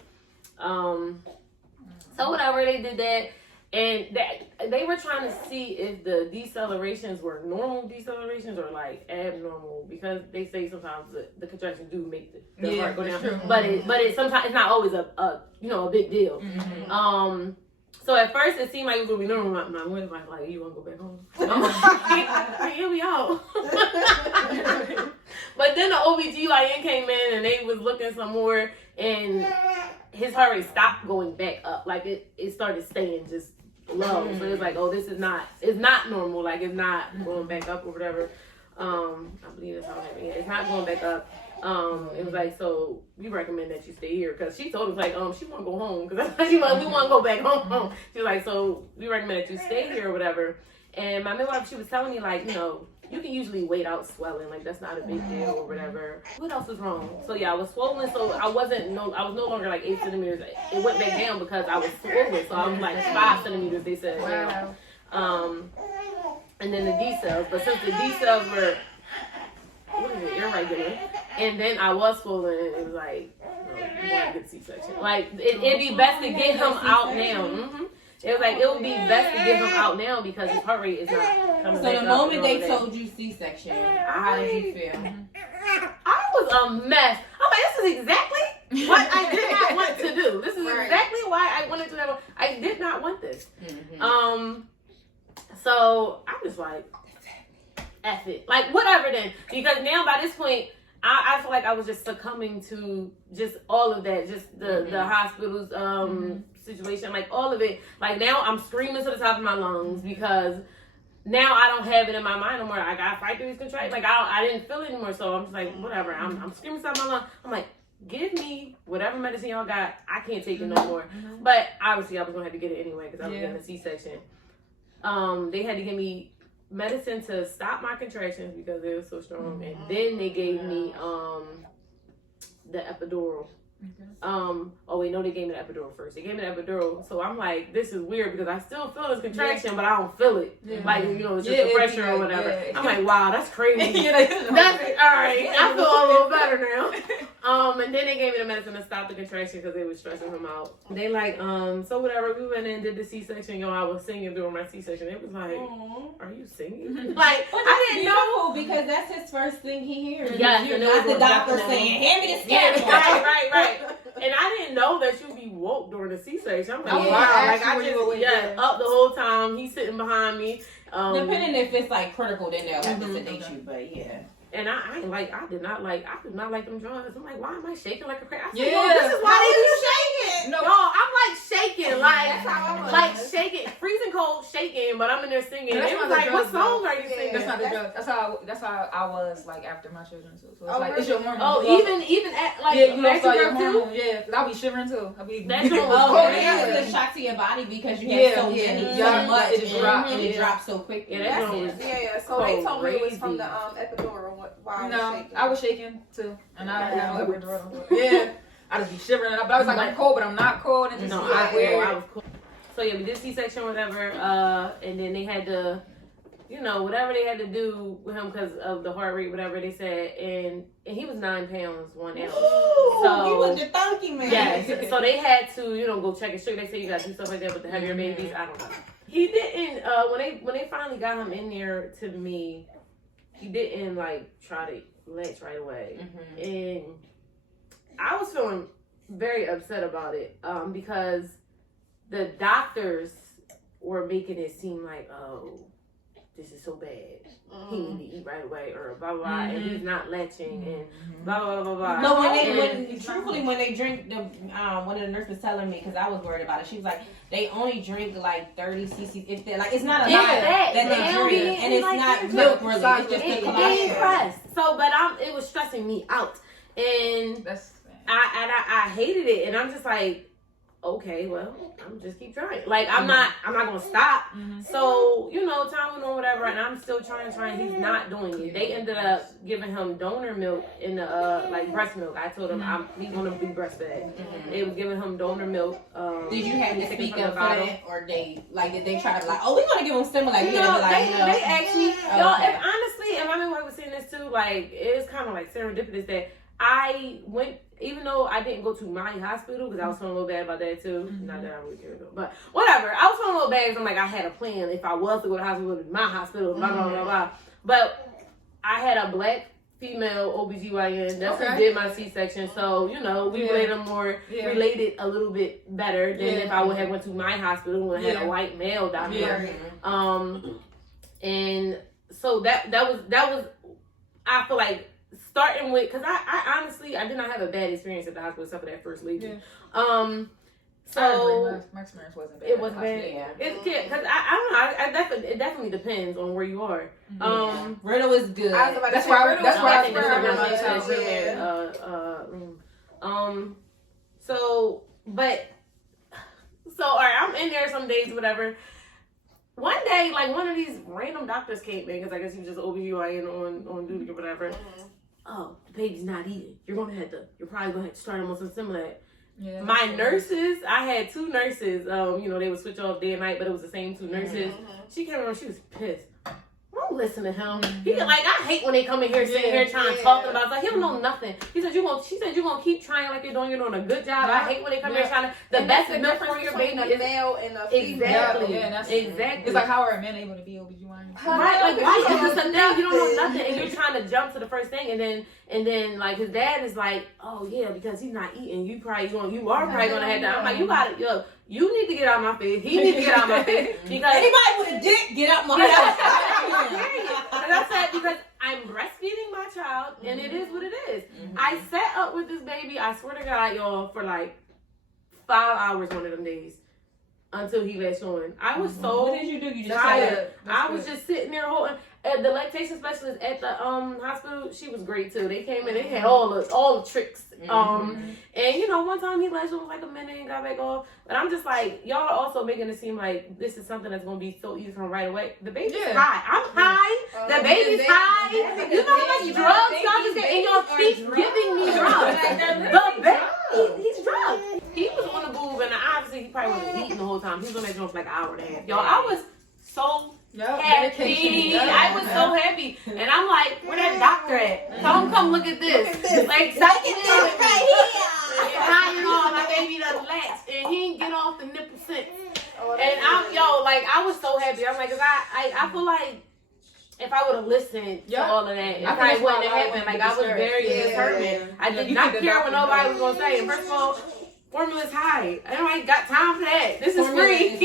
So whatever, they did that, and they were trying to see if the decelerations were normal decelerations or abnormal, because they say sometimes the contractions do make the heart go down, true. but it sometimes it's not always a big deal. So at first it seemed like it was gonna be normal. My midwife you wanna go back home? Here we out. But then the OBGYN came in and they was looking some more, and his heart rate stopped going back up. It started staying just low. So it's this is not, it's not normal. It's not going back up or whatever. I believe that's how it happened. It's not going back up. It was so we recommend that you stay here, because she told us she want to go home, because we want to go back home. She was so we recommend that you stay here or whatever. And my midwife, she was telling me you can usually wait out swelling, that's not a big deal or whatever. What else was wrong? So I was swollen, so I was no longer 8 centimeters. It went back down because I was swollen, so I was 5 centimeters. They said down. And then the D cells, but since the D cells were irregular, and then I was swollen, it was you want to get C-section. It'd be best to get him out now. It was it would be best to get him out now because his heart rate is not coming back up. So the moment they told you C-section, how did you feel? I was a mess. I'm this is exactly what I did not want to do. This is exactly why I wanted to have I did not want this. So I'm just F it. Whatever then. Because now by this point, I feel I was just succumbing to just all of that. Just the hospital's situation. All of it. Now I'm screaming to the top of my lungs because now I don't have it in my mind no more. I gotta fight through these contractions. I didn't feel it anymore. So I'm just whatever. I'm screaming to the top of my lungs. I'm give me whatever medicine y'all got. I can't take it no more. But obviously I was gonna have to get it anyway because I was getting a C-section. They had to give me medicine to stop my contractions because they were so strong, and then they gave me the epidural. They gave me the epidural first. They gave me the epidural, so I'm this is weird because I still feel this contraction, but I don't feel it. It's just the pressure or whatever. I'm wow, that's crazy. That's all right. I feel a little better now. And then they gave me the medicine to stop the contraction because they was stressing him out. They like, so whatever, we went in and did the C-section. Yo, I was singing during my C-section. It was like, are you singing? Like, I didn't know. Because that's his first thing he hears. Yes, You're not the doctor saying, hand me the scan. Right. And I didn't know that you'd be woke during the C-section. I'm like, wow. Like, I just, up the whole time. He's sitting behind me. Depending if it's like critical, then they'll have to sedate you. But yeah. And I did not like them drugs. I'm like, why am I shaking like a crazy? This is why they be shaking. No, I'm like shaking, like shaking, freezing cold, shaking. But I'm in there singing. And it was like, what song are you singing? That's not the drugs. That's how I was like after my children too. So it's like it's your hormones. Oh, even at like your hormones. Yeah, because I'll be shivering too. I'll be. It's a shock to your body because you have so many, so much, and it drops so quickly. So they told me it was from the epidural. I was shaking too, and I had no epidural. Yeah, I just be shivering, but I was like, I'm cold, but I'm not cold, and just I was cold. So yeah, we did C-section, whatever, and then they had to, whatever they had to do with him because of the heart rate, whatever they said, and he was 9 pounds 1 ounce. So he was the funky man. Yes, so they had to, go check his sugar. They say you got to do stuff like that with the heavier babies. I don't know. He didn't. When they finally got him in there to me. He didn't like try to latch right away, and I was feeling very upset about it because the doctors were making it seem like, oh, this is so bad. He need to eat right away, or blah blah blah, and he's not latching, and blah blah blah blah. No, when they drink the one of the nurses was telling me because I was worried about it. She was like, they only drink like 30 cc. If they're like, it's not a lot that they drink, and it's like not milk really. It's just it's pressed. So, but it was stressing me out, and I hated it, and I'm just like, okay, well, I'm just keep trying. Like I'm not gonna stop. So time went on, whatever, and I'm still trying. He's not doing it. They ended up giving him donor milk in the like breast milk. I told him he's gonna be breastfed. They was giving him donor milk. Did you have to speak up for that, or did they try to like, oh, we want to give him similar? Like, they actually, y'all. If honestly, and my midwife was saying this too. Like it's kind of like serendipitous that I went. Even though I didn't go to my hospital because I was feeling a little bad about that too. Not that I really care though, but whatever. I was feeling a little bad because I'm like, I had a plan. If I was to go to the hospital, it would be my hospital, blah, blah, blah, blah. But I had a black female OBGYN that's who did my C-section. So, we related a little bit better than if I would have went to my hospital and had a white male doctor. And so that was, I feel like, starting with, because I honestly, I did not have a bad experience at the hospital except for that first lady. So my experience wasn't bad. It wasn't bad. Yeah. Because I don't know. It definitely depends on where you are. Riddle is good. That's why I think that's So all right, I'm in there some days, whatever. One day, like one of these random doctors came in because I guess he was just OBGYN on duty or whatever. Oh, the baby's not eating. You're probably gonna have to start him on some similar. Yeah, my nurses, I had 2 nurses. They would switch off day and night, but it was the same 2 nurses. She came around, she was pissed. Don't listen to him. He like, I hate when they come in here sitting here trying to talk about stuff. He don't know nothing. She said you're gonna keep trying like you're doing a good job. I hate when they come here trying to the best milk for your baby is male and a female. Exactly. It's like, how are men able to be OBGYN? Right, like why is this a thing? You don't know nothing and you're trying to jump to the first thing, and then like his dad is like, oh yeah, because he's not eating, you are probably gonna have to. I'm like, you need to get out of my face. He needs to get out of my face because anybody with a dick, get out my face. And I said, because I'm breastfeeding my child, and it is what it is. I sat up with this baby, I swear to God, y'all, for like 5 hours one of them days until he latched on. I was so what did you do? You just tired. I was just sitting there holding. The lactation specialist at the hospital, she was great too. They came in, they had all the tricks. And one time he latched on like a minute and got back off. But I'm just like, y'all are also making it seem like this is something that's gonna be so easy from right away. The baby's high. I'm high. The baby's high. You know how much drugs y'all just get, and y'all keep giving me drugs. The baby, he's drugged. He was on the boob, and obviously he probably wasn't eating the whole time. He was on that joint for like an hour and a half. Y'all, I was so happy. I was so happy. And I'm like, where that doctor at? Tell him come look at this. Like, he like I was so happy. I'm like, cause I feel like if I would have listened to all of that, it probably wouldn't have happened. Like I was very determined. I did not care what nobody was gonna say. And first of all, formula's high. I don't ain't got time for that. This is free.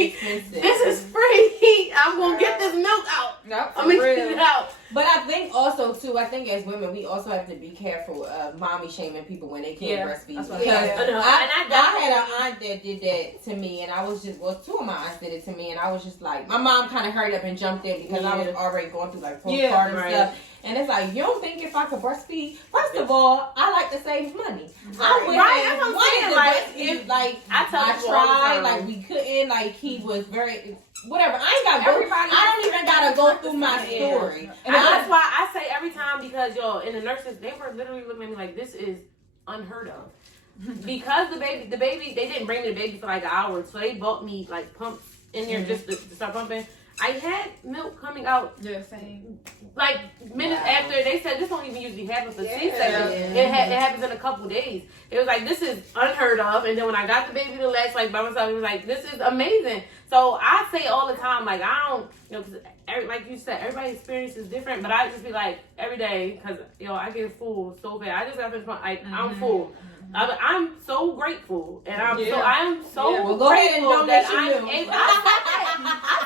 This is free. I'm gonna get this milk out. Yep, I'm gonna get it out. But I think also too, as women, we also have to be careful of mommy shaming people when they can't breastfeed. That's Because I had an aunt that did that to me, and I was just, two of my aunts did it to me, and I was just like, my mom kind of hurried up and jumped in because I was already going through like postpartum stuff. And it's like, you don't think if I could breastfeed? First of all, I like to save money. I wouldn't I tried, like we couldn't, like he was very, whatever. I don't even gotta go through my story. And that's why I say every time, because and the nurses, they were literally looking at me like, this is unheard of. Because the baby, they didn't bring me the baby for like an hour, so they bought me like pumps in there just to start pumping. I had milk coming out. Yeah, same. Like minutes after. They said this don't even usually happen for C-section. It happens in a couple days. It was like, this is unheard of. And then when I got the baby to latch like by myself, it was like, this is amazing. So I say all the time, like I don't, cause like you said, everybody's experience is different. But I just be like every day, cause I get full so bad. I just got to like I'm full. I'm so grateful, and I'm so well, go ahead and grateful that I'm donate able. I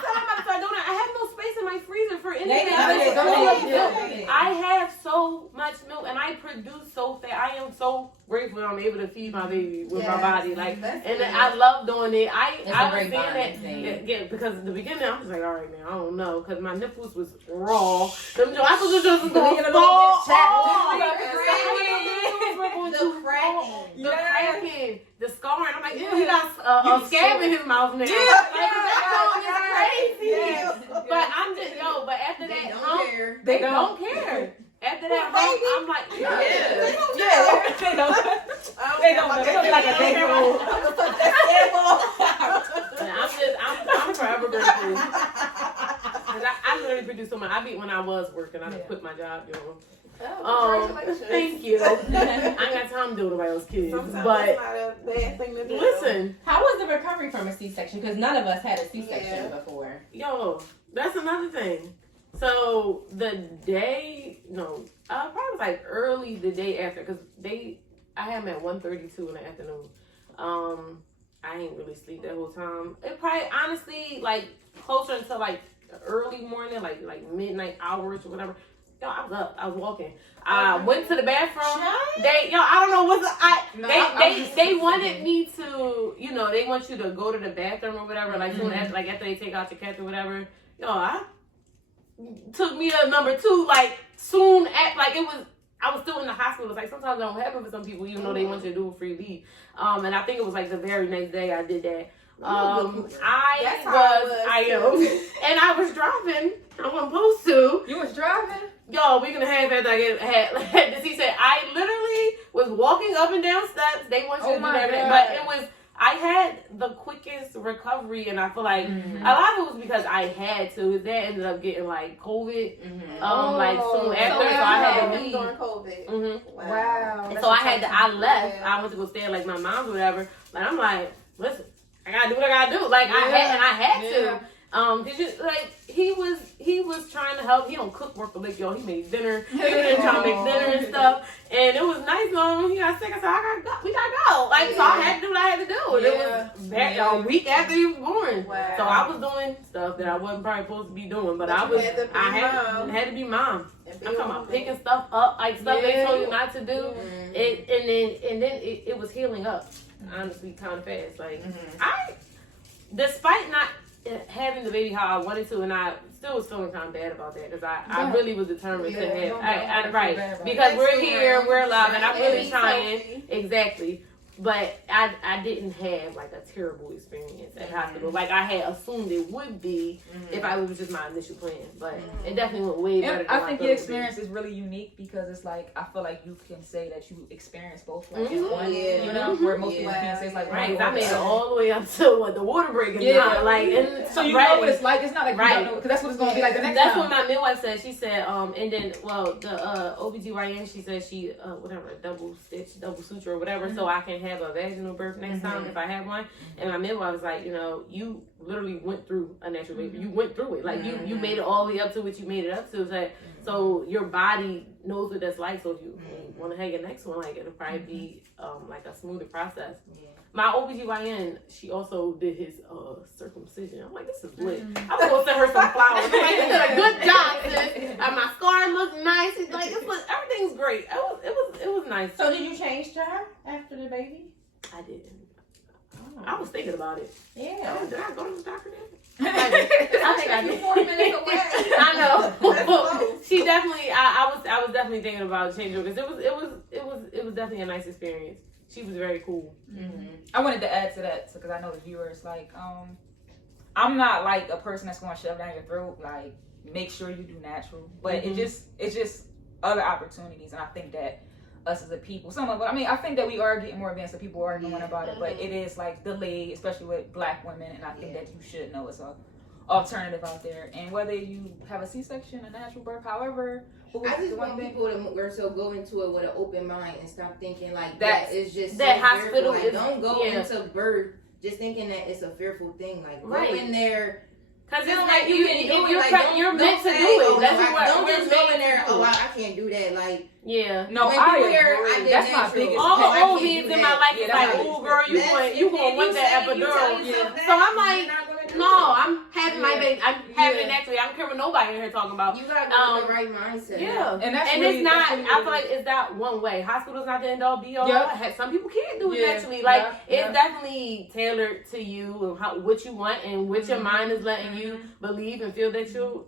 said I'm about to start doing it. I have no space in my freezer for anything. I have so much milk, and I produce so fast. I am so grateful that I'm able to feed my baby with my body, like, and I love doing it. I was saying that because in the beginning I was like, all right, man, I don't know, because my nipples was raw. Them nipples was just going to fall the cracking, the scarring. I'm like, he got a scab in his mouth now. Crazy. But I'm just but after that, they don't care. After that, I'm like, they don't like a baby. I'm forever grateful. I literally produce so much. When I was working, I just quit my job, congratulations. Thank you. I ain't got time to do it with my own kids. Sometimes but it's not a bad thing to do. Listen. How was the recovery from a C-section? Because none of us had a C-section before. That's another thing. So the day, probably like early the day after, because I had them at 1:32 in the afternoon. I ain't really sleep that whole time. It probably, honestly, like closer until like early morning, like midnight hours or whatever. I was up. I was walking. I went to the bathroom. I don't know what they wanted me to, they want you to go to the bathroom or whatever. Like soon after, like after they take out your catheter or whatever. I took me to number 2. Like soon at, like I was still in the hospital. It's like sometimes it don't happen for some people, even though they want you to do a free leave. And I think it was like the very next day I did that. I am, and I was driving. I wasn't supposed to. You was driving? We're gonna have after I had he said I literally was walking up and down steps. They want you to do everything, but it was. I had the quickest recovery, and I feel like a lot of it was because I had to. That ended up getting like COVID, like soon after, so I had to leave during COVID. Wow. And so I left. I went to go stay at like my mom's or whatever. But I'm like, listen, I gotta do what I gotta do. Like I had to. Cause he was trying to help. He don't cook worth the lick, y'all. He made dinner. He was trying to make dinner and stuff. And it was nice when he got sick. I said, we gotta go. Like, so I had to do what I had to do. And it was a week after he was born. Wow. So I was doing stuff that I wasn't probably supposed to be doing. But I had to be mom. I'm talking about picking stuff up, like stuff they told you not to do. And then it was healing up, honestly, kind of fast. Like, despite not having the baby how I wanted to, and I still was feeling kind of bad about that because I really was determined to have because we're here, we're alive, and I'm really trying exactly. But I didn't have like a terrible experience at hospital like I had assumed it would be if it was just my initial plan. But it definitely went way better. I think your experience is really unique because it's like I feel like you can say that you experienced both like in one, where most people can't say it's like I made it all the way up to the water break and and so you know what it's like. It's not like you don't know because that's what it's gonna be like the next time. That's what my midwife said. She said and then the OBGYN she said she whatever double suture or whatever so I can have a vaginal birth next time if I have one. And my midwife was like, you know, you literally went through a natural labor. You went through it. Like you made it all the way up to what you made it up to. So your body knows what that's like. So if you want to have your next one, like it'll probably be like a smoother process. Yeah. My OBGYN, she also did his circumcision. I'm like, this is lit. I'm gonna send her some flowers. I'm like, you did a good job, sis. And my scar looks nice. It's like everything's great. It was nice. So did you change to her after the baby? I didn't. I was thinking about it. Yeah. Did I go to the doctor then? I think I do 40 minutes away. I know. She definitely. I was definitely thinking about changing because it was definitely a nice experience. She was very cool. I wanted to add to that because I know the viewers like I'm not like a person that's going to shove down your throat. Like make sure you do natural, but it's just other opportunities, and I think that us as a people, I think that we are getting more advanced, so people are knowing about it, but it is like delayed, especially with Black women, and I think that you should know it's a alternative out there. And whether you have a C-section, a natural birth, however, I just want people to go into it with an open mind and stop thinking like that is just that so hospital. Like, don't go into birth just thinking that it's a fearful thing. Like go in there. Cause it's like you're meant to do it. Don't just go in there. Oh, I can't do that. Like no, that's my biggest. All the old heads in my life is like, oh girl, you going want that epidural? So I'm like, no, I'm having my baby. I'm having it naturally. I don't care what nobody in here talking about. You gotta go with the right mindset. Yeah, and it's not. I feel like it's not one way. Hospital's not the end all be all. Some people can't do it naturally. Like it's definitely tailored to you and what you want and what your mind is letting you believe and feel that you'll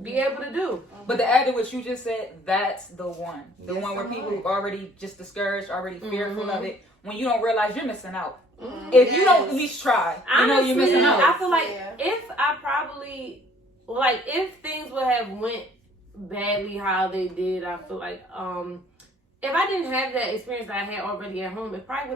be able to do. But to add to what you just said, that's the one. The one where people already just discouraged, already fearful of it. When you don't realize you're missing out. If you don't at least try, you know you're missing out. I feel like if things would have went badly how they did, I feel like if I didn't have that experience that I had already at home, I probably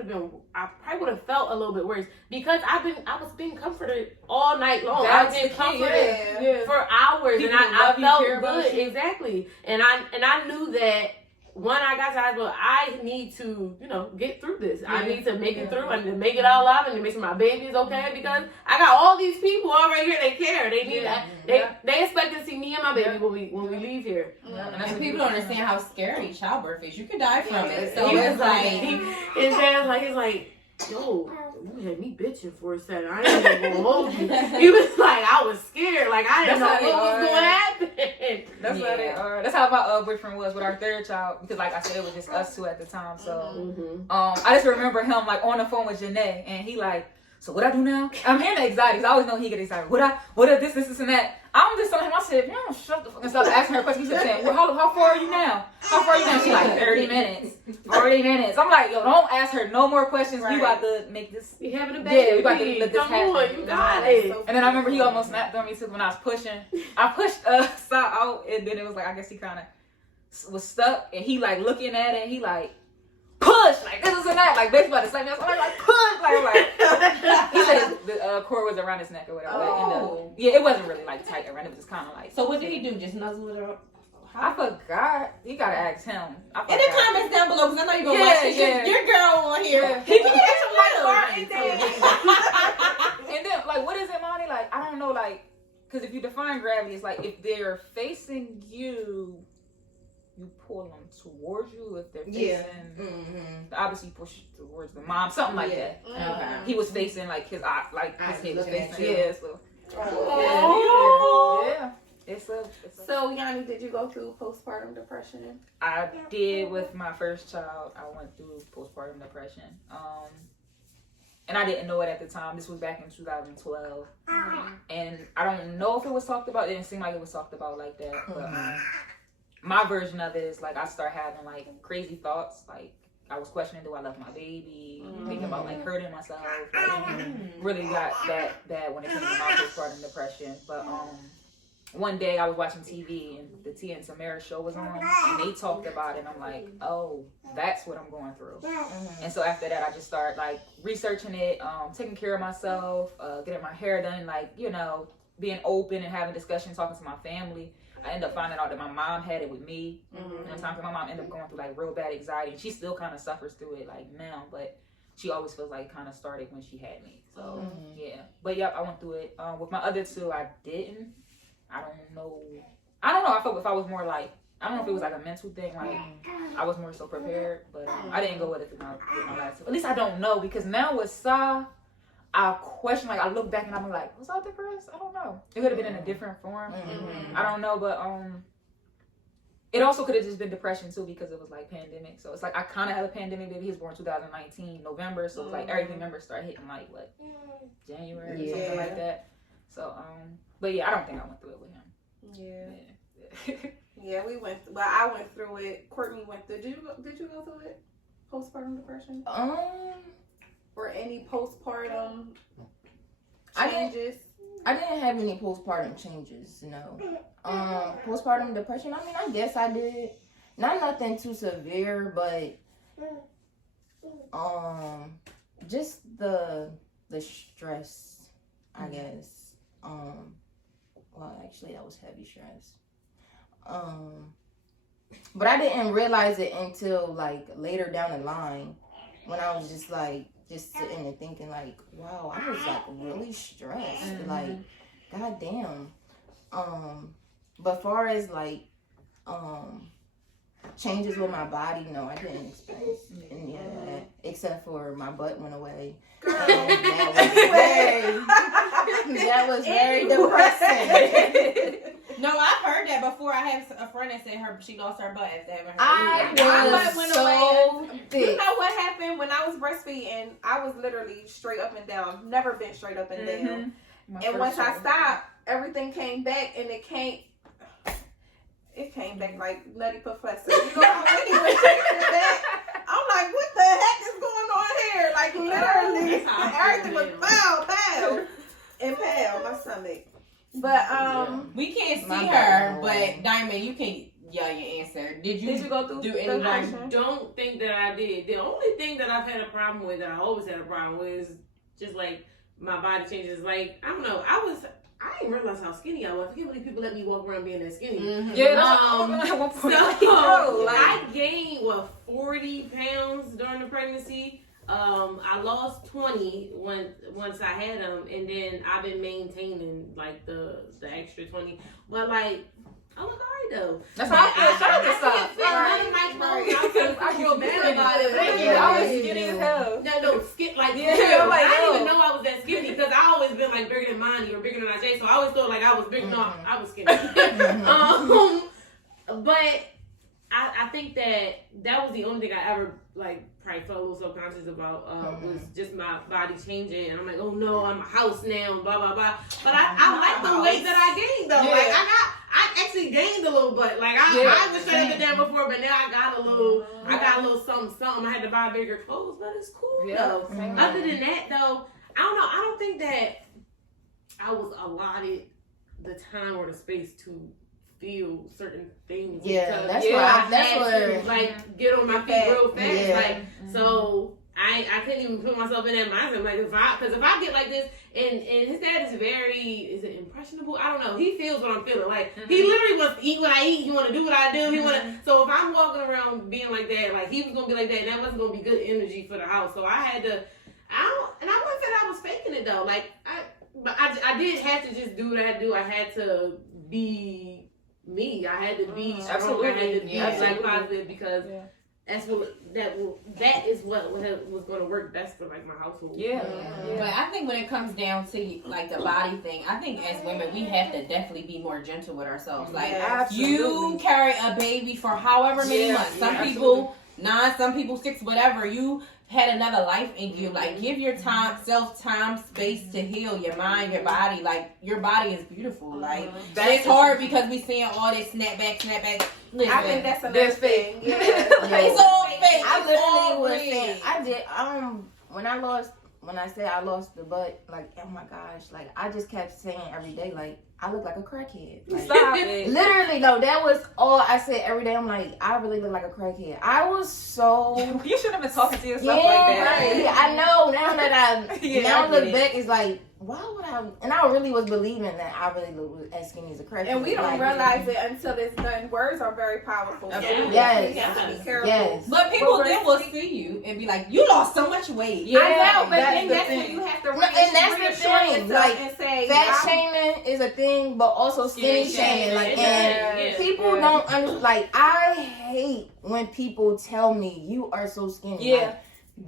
would have felt a little bit worse because I was being comforted all night long. I've been comforted for hours. People and I felt good. Exactly. And I knew that when I got to the hospital, I need to, get through this. I need to make it through. I need to make it all out and to make sure my baby is okay because I got all these people all right here. They care. They need that. They expect to see me and my baby when we leave here. And people don't understand how scary childbirth is. You could die from it. So it's like, he's like, yo, you had me bitching for a second. I ain't even gonna hold you. He was like, I was scared. Like, I didn't know what was going to happen. That's how they are. That's how my boyfriend was with our third child. Because, like I said, it was just us two at the time. So, I just remember him, like, on the phone with Janae. And he, like, so what I do now? I'm hearing the anxiety. I always know he get excited. What this, and that. I'm just telling him, I said, if you don't shut the fuck and stop asking her questions, he said, saying, well, how far are you now? How far are you now? She's like, 30 minutes. 40 minutes. I'm like, yo, don't ask her no more questions. We about to make this. We having a baby. Yeah, we about to let this happen. Come on, you got it. And then I remember he almost snapped on me too when I was pushing. I pushed Sa out, and then it was like, I guess he kind of was stuck, and he like looking at it, and he like, push, like this and that, like basically about to slap me. I was like, push, like he said the cord was around his neck or whatever. Oh. Yeah, it wasn't really like tight around. It was just kind of like. So what did he do? Just nuzzle it up? I forgot. You gotta ask him. In the comments down below, because I know you're gonna watch this. Your girl on here. Yeah. He can get some like and then like, what is it, Monty? Like, I don't know, like, because if you define gravity, it's like if they're facing you. You pull them towards you if they're facing. Obviously, push towards the mom, something like that. Okay. He was facing like his eye, like his head was facing. Yeah, so. Yeah. It's a. So, Yanni, did you go through postpartum depression? I did with my first child. I went through postpartum depression. And I didn't know it at the time. This was back in 2012. And I don't know if it was talked about. It didn't seem like it was talked about like that, but. My version of it is like I start having like crazy thoughts. Like I was questioning, do I love my baby? Thinking about like hurting myself. Like, really got that bad when it came to my postpartum depression. But one day I was watching TV and the Tia and Tamara show was on and they talked about it. And I'm like, oh, that's what I'm going through. And so after that, I just started like researching it, taking care of myself, getting my hair done, like, being open and having discussions, talking to my family. I ended up finding out that my mom had it with me. You know what I'm saying? My mom ended up going through like real bad anxiety, and she still kind of suffers through it like now. But she always feels like kind of started when she had me. So yeah, but yep, I went through it. With my other two, I didn't. I don't know. I felt if I was more like, I don't know if it was like a mental thing, like I was more so prepared, but I didn't go with it with my last two. At least I don't know, because now with Sa, I question, like I look back and I'm like, was I depressed? I don't know. It could have been in a different form. I don't know, but it also could have just been depression too, because it was like pandemic. So it's like I kind of had a pandemic baby. He was born 2019 November, so it's like everything members started hitting like what, January or something like that. So but yeah, I don't think I went through it with him. Yeah, we went. Well, I went through it. Courtney went through. Did you go through it? Postpartum depression. Or any postpartum changes? I didn't have any postpartum changes. No. Postpartum depression. I mean, I guess I did. Not nothing too severe, but just the stress, I guess. Well, actually, that was heavy stress. But I didn't realize it until like later down the line, when I was just sitting and thinking like, wow, I was like really stressed. Like, goddamn. But far as like changes with my body, no, I didn't experience any of that, except for my butt went away. That was very depressing. No, I've heard that before. I have a friend that said she lost her butt after having her I was so thick. You know what happened when I was breastfeeding? I was literally straight up and down. Never been straight up and down. And once I stopped, everything came back, and it came back like Nutty Professor. You know how many was that? I'm like, what the heck is going on here? Like literally, everything was pow, and my stomach. But we can't see her, but Diamond, you can yell your answer. Did you go through anything? I don't think that I did. The only thing that I've had a problem with, that I always had a problem with, is just like my body changes. Like, I don't know, I didn't realize how skinny I was. I can't believe people let me walk around being that skinny. I gained 40 pounds during the pregnancy. I lost 20 once I had them, and then I've been maintaining like the extra 20. But like, I look alright though. That's how I feel. I feel bad about it. I was skinny as hell. No, skin like, I didn't even know I was that skinny, because I always been like bigger than Monty or bigger than Ajay, so I always thought like I was big. No, I was skinny. But I think that was the only thing I ever like probably felt a little subconscious about was just my body changing, and I'm like, oh no, I'm a house now, blah blah blah. But I like the weight that I gained though. Like I actually gained a little butt. Like I was straight up and down before, but now I got a little something. I had to buy bigger clothes, but it's cool though. Other than that though, I don't know. I don't think that I was allotted the time or the space to feel certain things. Yeah, that's where like get on my feet real fast. Yeah. Like so, I couldn't even put myself in that mindset. Like if I get like this, and his dad is is it impressionable? I don't know. He feels what I'm feeling. Like he literally wants to eat what I eat. He want to do what I do. He want to. So if I'm walking around being like that, like he was gonna be like that, and that wasn't gonna be good energy for the house. So I had to. And I wouldn't say I was faking it though. Like I did have to just do what I had to do. I had to be me. I had to be strong. I had to be like positive, because that is what was going to work best for like my household. But I think when it comes down to like the body thing, I think as women we have to definitely be more gentle with ourselves. Like you carry a baby for however many months. Some people 9, some people 6, whatever. You had another life in you. Like give your self time, space to heal your mind, your body. Like your body is beautiful. Like it's hard because we seeing all this snapback. Listen, I think that's another thing. Yeah. It's all fake. I literally was saying, I did when I said I lost the butt, like, oh my gosh, like I just kept saying every day, like I look like a crackhead. Like, Stop it. literally, though, that was all I said every day. I'm like, I really look like a crackhead. I was so You shouldn't have been talking to yourself yeah, like that. I know. Now that I Yeah, now I look get it. back, it's like, why would I? And I really was believing that I really look as skinny as a crackhead. And we don't Like, realize it until it's done. Words are very powerful. So Absolutely. Yes. we have to be careful. Yes. But people then will see you and be like, you lost so much weight. Yeah, I know, but that's then the that's thing. when you have to No, and that's the reassure thing, yourself like, and say, Fat shaming is a thing, but also skinny shaming. Like, and people don't like. I hate when people tell me you are so skinny. Yeah. Like,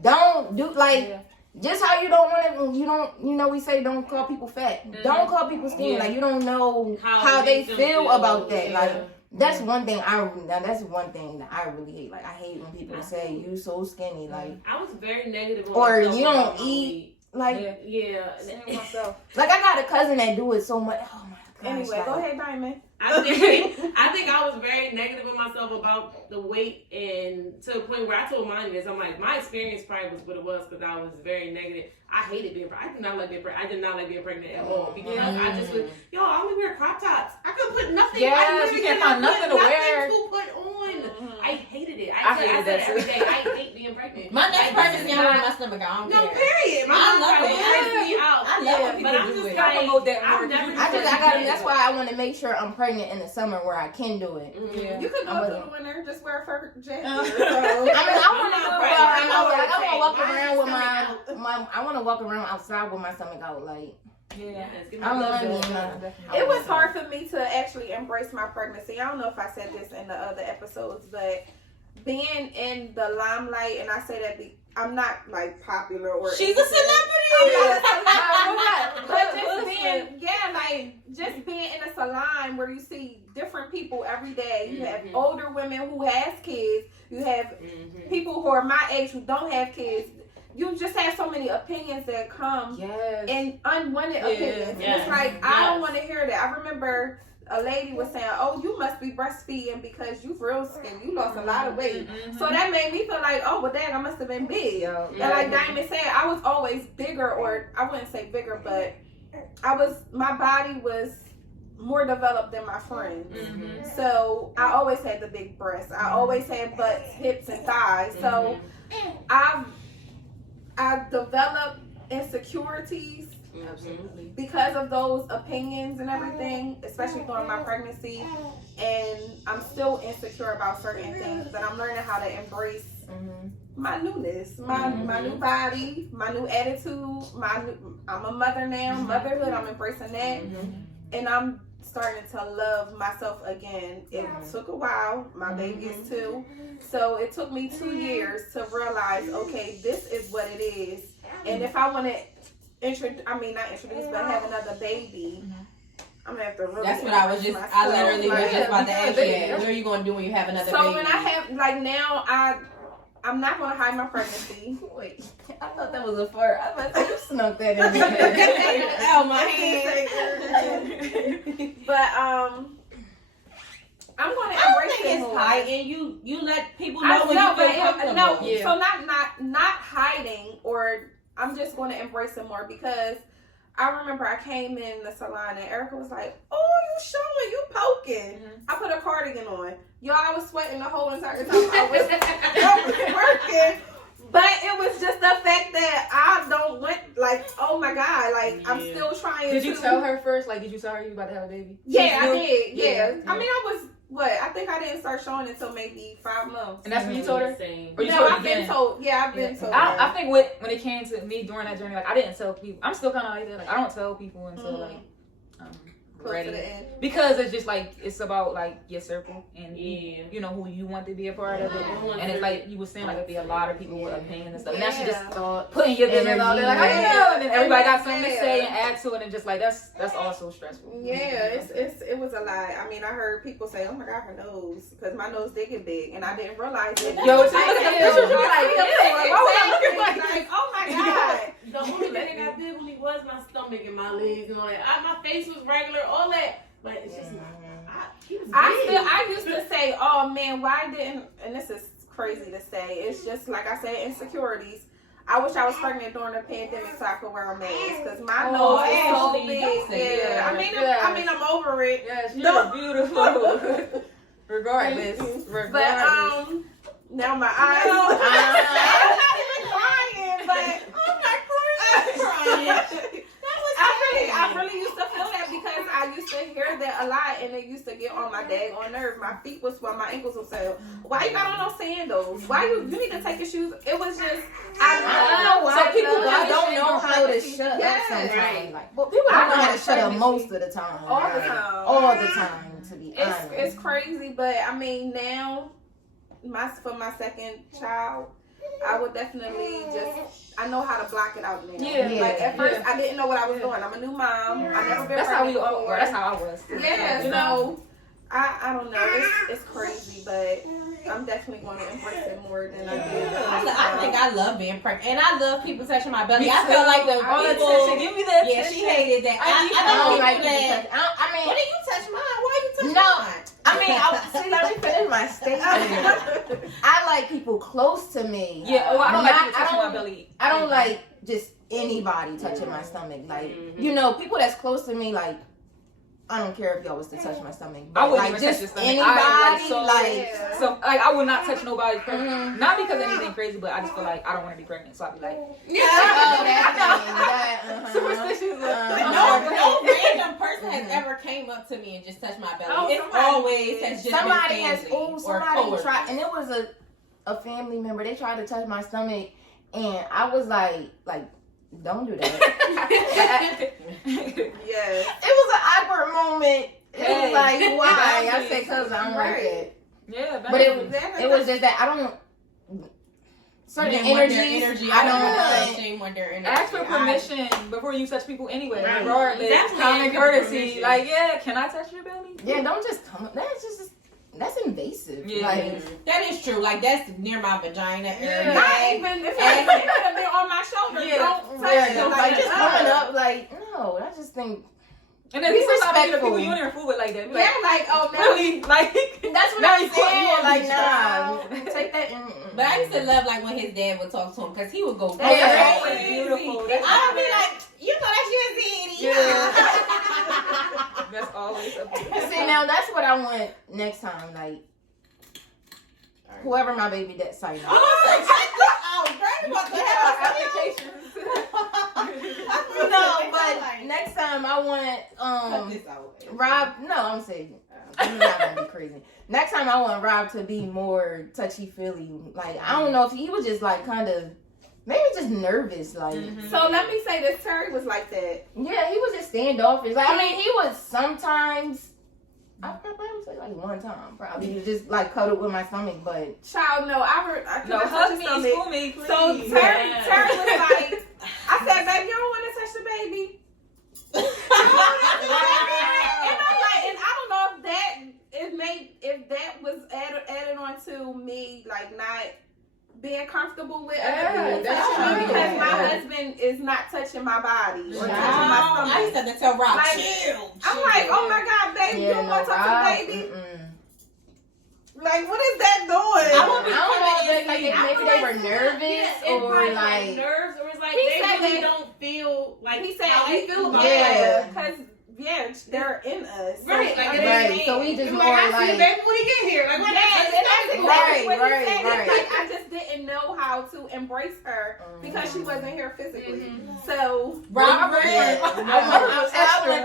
don't do like. Yeah. Just how you don't want to, you know, we say don't call people fat. Don't call people skinny. Yeah. Like, you don't know How how it they makes them feel feel. about that. Yeah. Like, that's one thing that's one thing that I really hate. Like, I hate when people say you so skinny. Like, I was very negative on or myself you don't about my eat. weight. Like, Yeah. Same myself. like I got a cousin that do it so much. Oh my gosh. Anyway, like, go ahead, Diamond. I think I was very negative with myself about the weight, and to the point where I told mine this. I'm like, my experience probably was what it was because I was very negative. I hated being pregnant. I did not like being pregnant. I did not like being pregnant at all because I just was, I only wear crop tops. I couldn't put nothing. Yes, I literally you can't could not find nothing put to wear. to put on. I hated it. I said hated it that every too. day. I hate being pregnant. My next pregnancy, I'm not- wearing my stomach out. I No, don't care. period. My I mom love tried to it. freak me out. I love Yeah, when But people I'm do just it. like, promote that I've more. never I got. That's why I want to make sure I'm pregnant in the summer where I can do it. Yeah. You can go I'm through a- the winter, just wear a fur jacket. I mean, I want to I'm go not around. pregnant. I want to walk Why is around your with stomach my. I want to walk around outside with my stomach out. Like, Yeah. I don't love want that. to. Definitely. It was hard for me to actually embrace my pregnancy. I don't know if I said this in the other episodes, but being in the limelight, and I say that I'm not like popular or She's a anything. I'm not a celebrity, but just Listen. being, just being in a salon where you see different people every day. You have Mhm. older women who has kids. You have people who are my age who don't have kids. You just have so many opinions that come Yes. and unwanted opinions. And yes, it's like, I don't yes. want to hear that. I remember a lady was saying, oh, you must be breastfeeding because you real skinny. You lost a lot of weight. So that made me feel like, oh, well, dang, I must have been big. Yo, And like Diamond said, I was always bigger, or I wouldn't say bigger, but my body was more developed than my friends. So I always had the big breasts. I always had butts, hips, and thighs. So I've developed insecurities Absolutely. because of those opinions and everything, especially during my pregnancy. And I'm still insecure about certain things, but I'm learning how to embrace my newness, my new body, my new attitude. I'm a mother now. Motherhood, I'm embracing that, and I'm starting to love myself again. It took a while. My baby is 2, so it took me 2 years to realize, okay, this is what it is. And if I want to not introduce, but have another baby, I'm gonna have to really. That's what I was just. embrace I myself. literally was Like, just about to ask you Yeah. that. What are you gonna do when you have another so baby? when I have now, I'm not gonna hide my pregnancy. Wait, I thought that was a fur. I was like, you snuck that in there. Ow, my hand. But I'm gonna I don't embrace think it it's more. hiding. You let people know when you feel comfortable. no. Yeah. So not hiding, or I'm just gonna embrace it more because I remember I came in the salon and Erica was like, "Oh, you showing? You poking?" I put a cardigan on. Y'all, I was sweating the whole entire time I was working. But it was just the fact that I don't want, like, oh my God, like, I'm still trying to. Did you tell her first? Like, did you tell her you about to have a baby? Yeah, I She knew? did. Yeah. Yeah. I mean, I was, I think I didn't start showing until maybe 5 months. And that's when you told her? Same. Or you No, told her I've been again? told. Yeah, I've been told. I think when it came to me during that journey, like, I didn't tell people. I'm still kind of like that. Like, I don't tell people until, like, Close ready. to the end. Because it's just, like, it's about, like, your circle and, Yeah. you know, who you want to be a part of it. Mhm. And it's like you were saying, like, there'd be a lot of people with opinions and stuff. And that's Yeah. just putting your business out there, like, I don't know. And then everybody got something to Yeah. say and add to it. And just, like, that's also stressful. Yeah, it was a lie. I mean, I heard people say, "Oh my God, her nose," because my nose did get big, and I didn't realize it. Yo, it's like, look at the pictures. You're like, Exactly. why would I look like Like, oh my God. The only thing that got big with me was my stomach and my legs and all that. My face was regular, all that. But it's just he was big. I used to say, "Oh man, why didn't?" And this is crazy to say. It's just like I said, insecurities. I wish I was pregnant during the pandemic so I could wear a mask because my Oh, nose is so Ashley, big. don't say Yeah, that. I mean, I'm over it. Yes, you're No. beautiful. Regardless. But now my eyes. No. I'm not even crying, but I'm not crying. I really used to feel that because I used to hear that a lot, and it used to get on my daggone nerve. My feet was swell, my ankles would swell. Why you got on those sandals? Why you need to take your shoes? It was just I don't know why. So people I don't know how to shut Yes. up sometimes. Right. Like, well, people don't know how to shut up pregnancy. most of the time. all the Like, time. all the time, to be honest. It's crazy, but I mean now, for my second child, I would definitely I know how to block it out now. Yeah. Like at first, Yeah. I didn't know what I was doing. I'm a new mom. I never been That's how we pregnant all. before. That's how I was. Yeah, You know? so I don't know. It's crazy, but I'm definitely going to embrace it more than I did. I think I love being pregnant, and I love people touching my belly. I feel like the All the people. attention. Give me that. Yeah, she hated that. I I don't know like people people that. touch. I mean, What do you touch mine? Why you touch No. mine? I mean, let me finish my statement. I like people close to me. Yeah. Oh, I don't like people I touching my don't- belly. I don't like just anybody touching my stomach. Like, you know, people that's close to me, like, I don't care if y'all was to touch my stomach. But I wouldn't like, even touch just your stomach. anybody, Yeah. So like I would not touch nobody. Mhm. Not because of anything crazy, but I just feel like I don't want to be pregnant, so I'd be like, oh, that thing, superstitious. No random person has ever came up to me and just touched my belly. Oh, It somebody always has just somebody been has, family oh, or somebody coworkers. tried, and it was a family member. They tried to touch my stomach, and I was like, don't do that. Yes. It was an awkward moment. It Hey. was like, why? I Boundaries. said, cause I don't like it. Yeah, But it was just that I don't. Certain Men want their energies, I I don't know. want. Shame want their energy. ask for permission before you touch people anyway, Right. regardless. Definitely Common ask for courtesy. permission. Like, yeah, can I touch your belly? Yeah, don't just come. That's invasive. Yeah. Like, That is true. Like that's near my vagina area. Not even if And- it could have been on my shoulder. Yeah. Don't touch yeah, it. don't, like just coming up, like no. I just think And then Be these are not the respectful. people you don't even fool with like that. Be Yeah, like, like oh no. really? Like, that's what Now I'm you put me saying. on Like, these nah, take that. But I used to love like when his dad would talk to him because he would go That's Yeah. always beautiful. That's I would be like, you know, that's your ziti. Yeah. That's always a beautiful. See, now that's what I want next time. Like, whoever my baby that sign I'm up. gonna say, check this out, girl. You about to have a Applications. No, but next time I want Cut this out. Rob. No, I'm saying I'm not gonna be crazy. Next time I want Rob to be more touchy feely. Like I don't know if he was just like kind of maybe just nervous. Like So let me say this: Terry was like that. yeah, he was just standoffish. Like I mean, he was sometimes. I probably would say like one time probably he was just like cuddled with my stomach, but Child, no, I No, hug me, school me, please. So Terry was like, I said, baby, you don't want to touch the baby. And I'm like, and I don't know if that was added on to me like not being comfortable with other Yeah, people that's touching me true. because my Yeah. husband is not touching my body or touching my I used stomach. to have to tell Rob, Like, chill. I'm like, oh my God, baby, you don't want to touch the baby? Like, what is that doing? I won't be I don't know if pregnant. they, like, maybe they were nervous or like. nerves, or it's like He they said really that- don't feel like He said how he I feel about Yeah. it. because they're in us. Right, like, Right, so we just You're more I see like. the baby when he get here. Like, what Yes, and that's exactly Right, what right, he said. right. It's like I just didn't know how to embrace her because she wasn't here physically. So Robert. Yeah. I want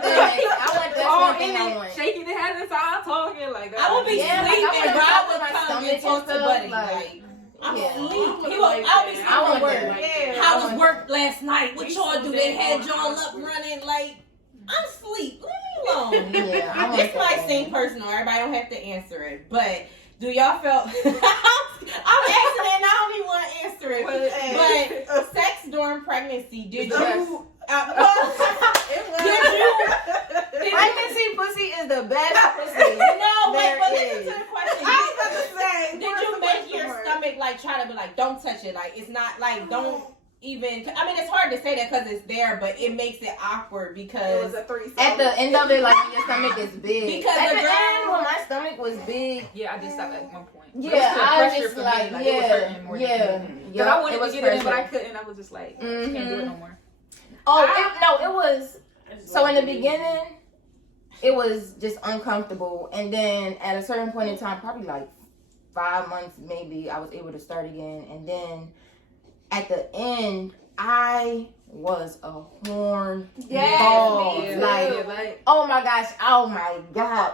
That's All one in thing I it, want. shaking the head inside, talking like that. I will be Yeah, like, sleeping. I wanna Rob talk would with my come stomach and talk to and Buddy. stuff, Like, I'm yeah. asleep. I'll be I sleeping want work. that. yeah. How was work last night? What y'all do? They had y'all up running like I'm asleep. Leave me alone. Yeah, I want This might that. seem personal. Everybody don't have to answer it, but do y'all feel? I'm asking it, and I don't even want to answer it. But sex during pregnancy, did you? Yes. Did you? Pregnancy pussy is the best pussy. No, wait, There but listen is. to the question. I was about to say, Did you make your stomach like try to be like, don't touch it? Like it's not like don't. even. I mean, it's hard to say that because it's there, but it makes it awkward It because was a threesome. At the end of it, like when your stomach is big. Because at the the girl- end, when my stomach was big, Yeah, I did stop at one point. But yeah, it was still I was pressure just for like, me. It was hurting more than anything. yeah. Cause I wanted it to was get it in, but I pressure. couldn't. I was just like, can't do it no more. Oh, it was. So in the beginning, it was just uncomfortable, and then at a certain point in time, probably like 5 months, maybe I was able to start again, and then at the end, I was a horn Yes, ball. me too. Like, oh my gosh, oh my god,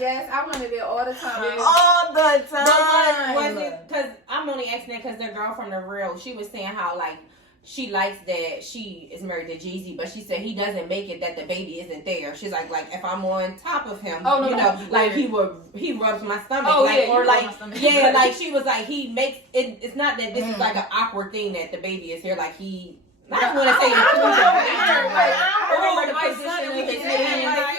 Yes, I wanted it all the time. all the But time. was it? Because I'm only asking that because the girl from the real, she was saying how like she likes that she is married to Jeezy, but she said he doesn't make it that the baby isn't there. She's like if I'm on top of him, Oh, no, you no, know, like weird. he rubs my stomach, Oh, like yeah, or you rub like my stomach. yeah, like she was like he makes it. It's not that this is like an awkward thing that the baby is here. Like he. I don't want to say I don't inclusion. remember my the son, position we of his can say hands. like,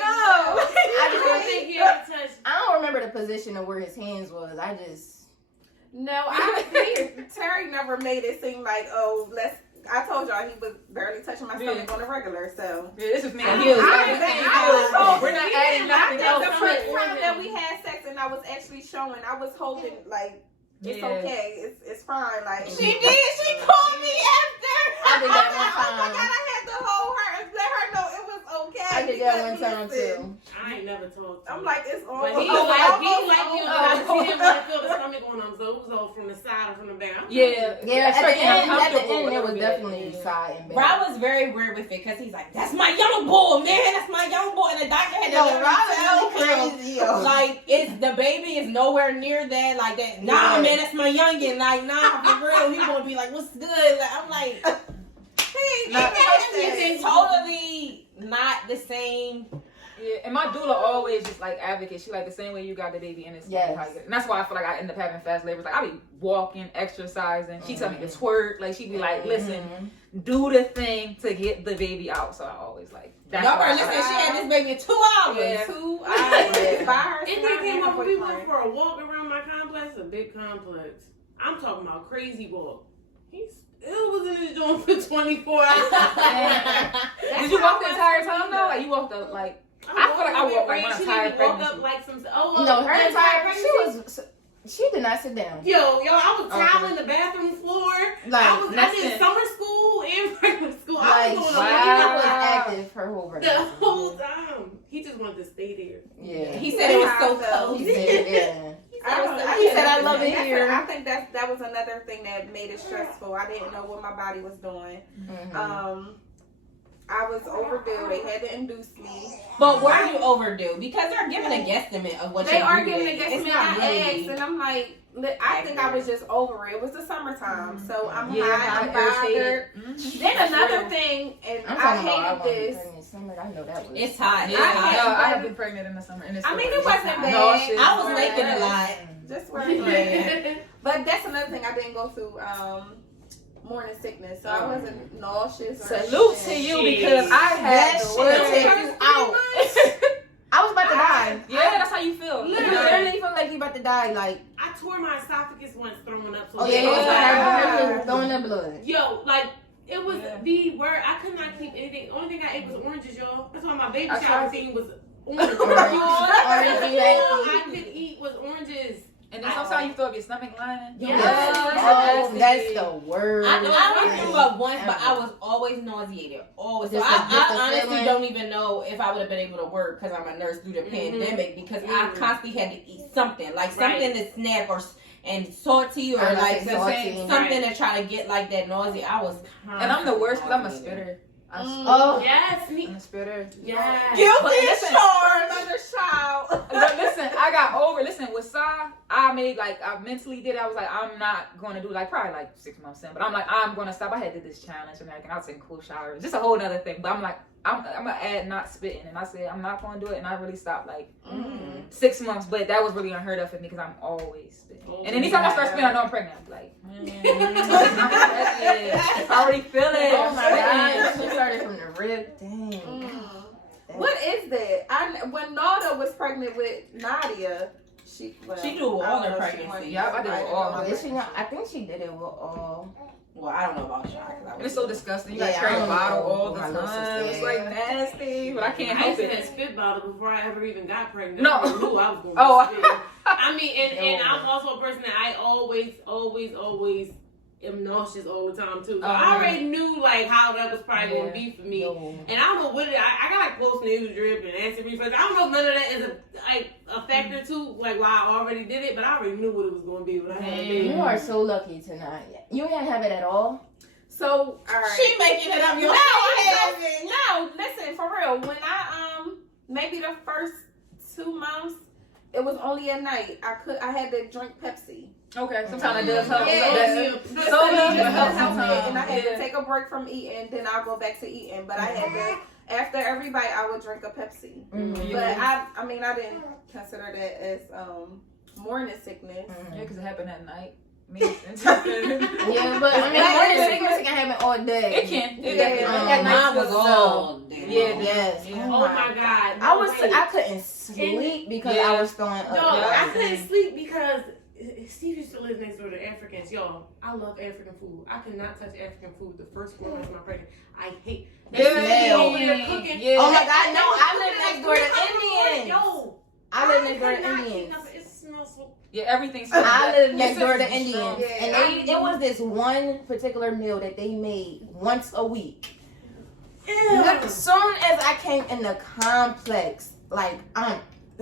I think he had touched. I don't remember the position of where his hands was. I just No, Terry never made it seem like, oh, I told y'all he was barely touching my stomach on the regular, so. Yeah, this is me. I We're not adding nothing else. The first time that we had sex and I was actually showing, I was holding, like, it's okay, it's fine, like. She called me after. I did that one Oh my time. God, I had to hold her and let her know it was okay. I did that one because, time listen, too. I ain't never told. I'm like, it's all But he over. like you, Almost but over. I didn't want to feel the stomach on him, so it was all from the side or from the back. Yeah, Yeah, at the end, it it was definitely side and back. Rob was very weird with it because he's like, "That's my young boy, man. That's my young boy," and the doctor had to Yo, let him Rob tell is him, crazy, yo. like, it's the baby is nowhere near that. Like that. Nah, Yeah. man, that's my youngin. Like, nah, for real. He gonna be like, "What's good?" Like, I'm like, it's totally not the same. Yeah, and my doula always just like advocate. She like the same way you got the baby in this. Yes. How you get it. And that's why I feel like I end up having fast labors. Like I be walking, exercising. She tell me to twerk. Like she be like, listen, do the thing to get the baby out. So I always like. That's Y'all why better I listen. She had this baby in 2 hours. Yeah. 2 hours by herself. And they came and her over. We boyfriend. went for a walk around my complex, a big complex. I'm talking about crazy walk. He still was in his joint for 24 hours. Did you walk the entire time though? Like you walked up like. I feel like I walked like my She entire didn't walk pregnancy. up like some. No, her entire she did not sit down. Yo, I was Okay. toweling the bathroom floor. Like, I did summer school and regular school. I like was she going wow. was on active her whole the pregnancy. whole time. He just wanted to stay there. Yeah. He said it was so Yeah. He cozy. said, yeah. He said, "I love it here." I think that was another thing that made it stressful. I didn't know what my body was doing. Mhm. I was overdue. They had to induce me. But were you overdue? Because they're giving a guesstimate of what They your are due giving date a is. guesstimate. It's not I really. asked, and I'm like, I think I was just over it. It was the summertime, so I'm high, I'm irritated. bothered. Then another thing, and I'm I talking about I hated wasn't this. pregnant summer. I know that was. It's hot. It's Yeah, hot. I have been pregnant in the summer. And it's I mean, still- it wasn't it's bad. not. No, shit. I was making a lot. Just working. But that's another thing. I didn't go through morning sickness, so I wasn't nauseous. Or Salute shit. to you because I had That the shit worst. will take you out. I was about to die. Yeah, that's how you feel. You literally feel like you about to die. Like, I tore my esophagus once throwing up. So oh yeah, it was Yeah. like throwing the blood. Yo, like it was the word. I could not keep anything. Only thing I ate was oranges, y'all. That's why my baby I shower tried. thing was oranges. Orange. All I could eat was oranges. And then sometimes you throw up your stomach lining. Yes. Oh, that's the word. I only threw up once, but I was always nauseated. Always. So Just a I different honestly feeling. don't even know if I would have been able to work because I'm a nurse through the pandemic because I constantly had to eat something. Like something to snack and salty or like something to try to get like that nausea. I was And I'm the worst because I'm a spitter. Oh, Yes, me. I'm a spitter. Yes. guilty as listen, charged. Another child. But listen, I got over. Listen, with Sa, I mentally did it. I was like, I'm not going to do probably 6 months in, but I'm like, I'm going to stop. I had did this challenge and everything. I was taking cool showers. Just a whole other thing. But I'm like, I'm going to add not spitting. And I said, I'm not going to do it. And I really stopped 6 months. But that was really unheard of for me because I'm always spitting. And anytime I start spitting, I know I'm pregnant. I'm like, I already feel it. oh my God. She started from the rib. Dang. What is that? When Nada was pregnant with Nadia, she She do all her I don't know if she pregnancy. went- Yeah, I did it all. Did she not? I think she did it with all. Well, I don't know about y'all. It's so disgusting. You Yeah, gotta carry I a don't bottle know. all the My little time. sister, It's yeah. like nasty, but I can't I help used to have it. spit bottle before I ever even got pregnant. No. I knew I was going to Oh. spit. I mean, and I'm also a person that I always am nauseous all the time too. So I already knew like how that was probably going to be for me. And I don't know what I got like post nasal drip and acid reflux. I don't know if none of that is a factor too, like why I already did it, but I already knew what it was going to be when I had it. You are so lucky tonight. You didn't have it at all. So, all right. She making it up. No, listen, for real. When I maybe the first 2 months, it was only at night. I had to drink Pepsi. Okay, sometimes it does help. Yeah. Soda Just helps help me, sometimes. and I had to take a break from eating, then I'll go back to eating. But I had to, after every bite, I would drink a Pepsi. Mm-hmm. But I mean, I didn't consider that as morning sickness. Yeah, because it happened at night. Me. Yeah, but I mean, morning sickness can happen all day. It can. Yeah. Mine was all day. Yeah, Yes. Yeah. Oh my God. I couldn't sleep because I was throwing up. No, Yeah. I couldn't sleep because Steve used to live next door to Africans. Y'all, I love African food. I cannot touch African food the first 4 months of my pregnancy. I hate that. Yeah. Over there cooking. Yeah. Oh my God, no, I live next door to Indians. Yo, I live next door to cannot eat Indians. nothing. It smells so. Yeah, everything's. I live Your next door to system's strong. Indians, and it was this one particular meal that they made once a week. As soon as I came in the complex, like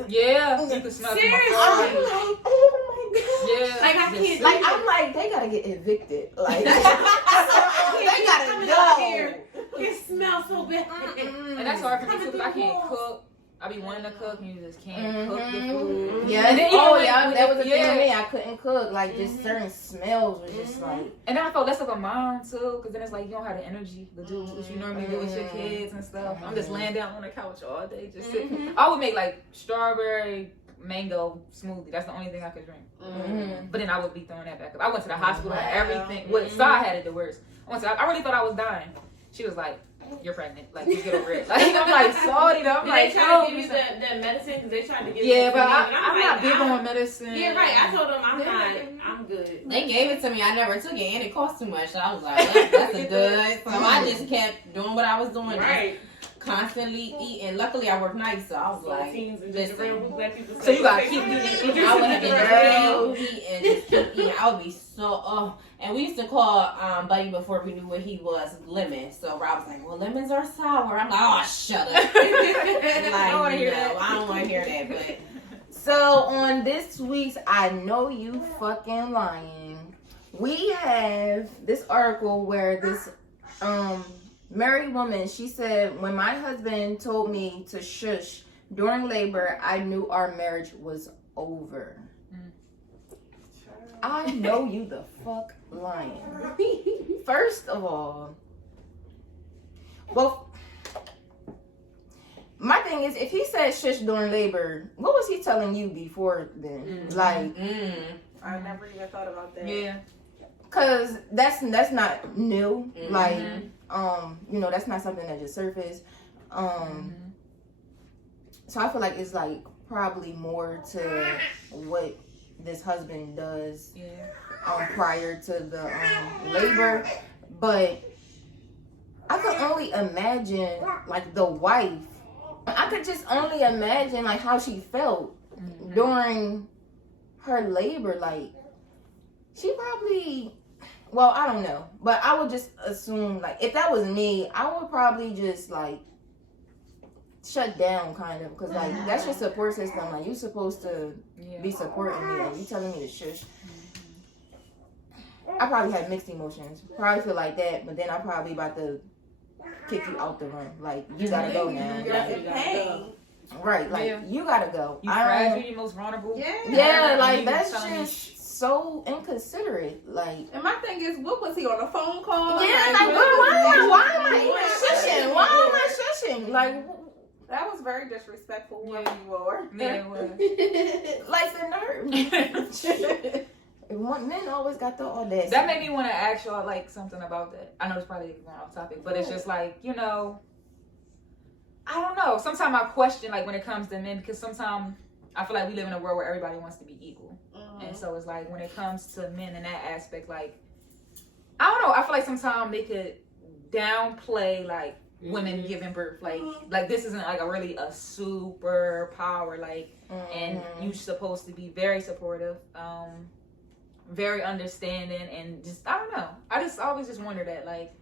Yeah, you can smell Seriously? I'm it. like, oh my God. Yeah. Like I can't. Like I'm like, they gotta get evicted. Like they Coming gotta out go. here. It smells so bad. And that's hard for me too, because I can't cook. I be wanting to cook, and you just can't cook the food. Yeah, And then that was the thing yeah. with me. I couldn't cook. Like just certain smells was just like. And then I felt less of a mom too, because then it's like you don't have the energy to do what you normally do with your kids and stuff. I'm just laying down on the couch all day, just sitting. I would make like strawberry mango smoothie. That's the only thing I could drink. But then I would be throwing that back up. I went to the hospital and everything. Well, Star had it the worst. I really thought I was dying. She was like, "You're pregnant. Like, you get over it." Like, I'm like salty. I'm Did like, they try to give you that medicine? Because they tried to give yeah, it but to me. I'm not big on medicine. Yeah, right. I told them I'm good. They gave it to me. I never took it, and it cost too much. So I was like, that's a good. So I just kept doing what I was doing. Right. Constantly eating. Luckily, I work nights, so I was like, listen. So you gotta keep eating. I would have been eating and just keep eating. I would be so and we used to call Buddy before we knew what he was Lemon. So Rob was like, "Well, lemons are sour." I'm like, "Oh, shut up!" Like, I don't wanna hear that. I don't want to hear that. But So on this week's I Know You Fucking Lying, we have this article where this married woman, she said, "When my husband told me to shush during labor, I knew our marriage was over." I know you the fuck lying. First of all, well, my thing is, if he said shush during labor, what was he telling you before then? Like, I never even thought about that. Yeah. cause that's not new. Like, you know, that's not something that just surfaced. So I feel like it's like probably more to what this husband does prior to the labor, but I could only imagine like the wife. I could just only imagine like how she felt during her labor. Like she probably, well, I don't know, but I would just assume like if that was me, I would probably just like shut down kind of, because like that's your support system. Like you supposed to be supporting me, and you telling me to shush. I probably had mixed emotions. Probably feel like that, but then I'm probably about to kick you out the room. Like you gotta go now. You're in pain. Right, like you gotta go. You fragile, you're most vulnerable. Yeah, like You that's telling me- just so inconsiderate. Like, And my thing is, what was he on a phone call? yeah, like why am I even shushing? Why am I shushing? Like, That was very disrespectful, whoever you are. Yeah, it was. like the nerve. Men always got the audacity. That made me want to ask y'all like something about that. I know it's probably going off topic, but it's just like, you know, I don't know. Sometimes I question like when it comes to men, because sometimes I feel like we live in a world where everybody wants to be equal. And so it's like when it comes to men in that aspect, like I don't know. I feel like sometimes they could downplay like women giving birth. Like this isn't like a superpower. Like, and you're supposed to be very supportive, very understanding, and just I don't know. I just always just wonder that like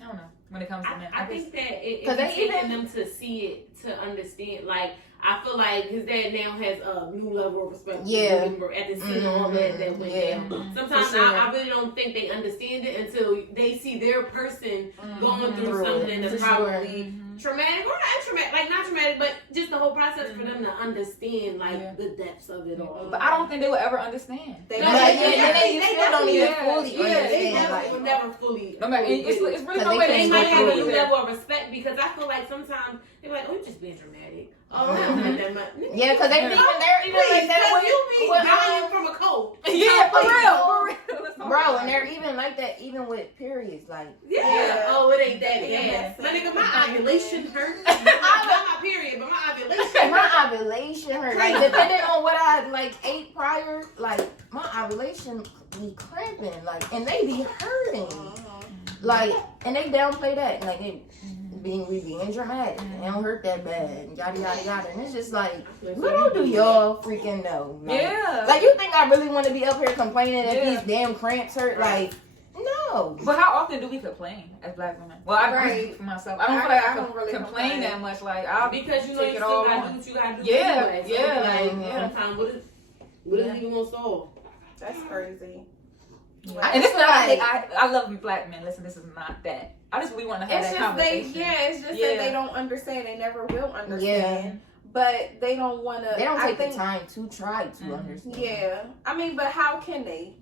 I don't know when it comes to men. I think that it's taking them to see it to understand. Like I feel like his dad now has a new level of respect. Yeah. After seeing all that went down. Sometimes I really don't think they understand it until they see their person going through something that's probably traumatic or not traumatic, like not traumatic, but just the whole process for them to understand like the depths of it all. But I don't think they will ever understand. They still don't even fully understand. They will never fully. No matter, it's really no They way might have a new to level of respect because I feel like sometimes they're like, "Oh, you're just being dramatic." Oh, that much. Yeah, because they're even like that. You be dying from a cold. Yeah, for real. Bro, and they're even like that even with periods. Like, oh, it ain't that bad. My nigga, my ovulation hurt. Not my period, but my ovulation. My ovulation hurt. Like, depending on what I like ate prior, like my ovulation be cramping, like, and they be hurting. Like, and they downplay that, like they being dramatic. They don't hurt that bad, yada yada yada. And it's just like, little do y'all freaking know. Like, like you think I really want to be up here complaining that these damn cramps hurt? Like, no. But how often do we complain as black women? Well, I speak for myself. I don't feel like I don't really complain that much. Like, because you know you still gotta do what you gotta do. Sometimes what is it even gonna solve? That's crazy. And this is what I love black men. Listen, this is not that. We want to have that conversation. It's just that they don't understand. They never will understand. But they don't want to. They don't take the time to try to understand. Yeah. I mean, but how can they?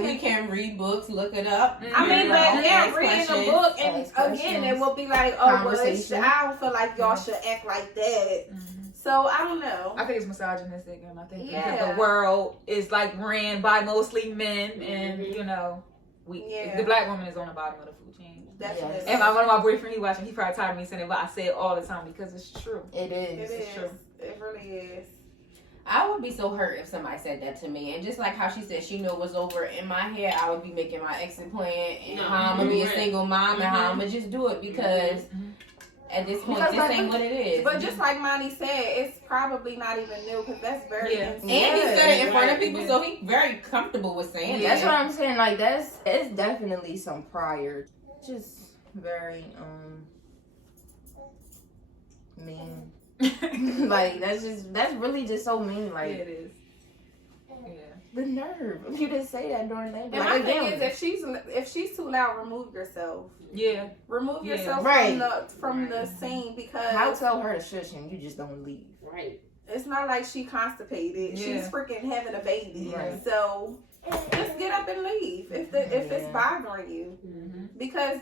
We can read books, look it up. I mean, but reading a book, and again, it will be like, oh, well, I don't feel like y'all should act like that. So I don't know. I think it's misogynistic, and I think because the world is like ran by mostly men, and you know, the black woman is on the bottom of the food chain. Definitely. And one of my boyfriend, he watching, he probably tired of me saying it, but I say it all the time because it's true. It is. It's true. It really is. I would be so hurt if somebody said that to me. And just like how she said she knew it was over in my head, I would be making my exit plan and how I'm going to be a single mom and how I'm going to just do it because at this point, this ain't what it is. But just like Monty said, it's probably not even new because that's very And he said it in front of people, so he's very comfortable with saying it. That's what I'm saying. Like, it's definitely some prior. Just very, mean. Like, that's really just so mean. Like, it is. Yeah. The nerve of you to say that during that. And my thing is, if she's too loud, remove yourself. Yeah. Remove yourself from the scene because I'll tell her to shush and you just don't leave. Right. It's not like she constipated. Yeah. She's freaking having a baby. Right. So just get up and leave if it's bothering you. Because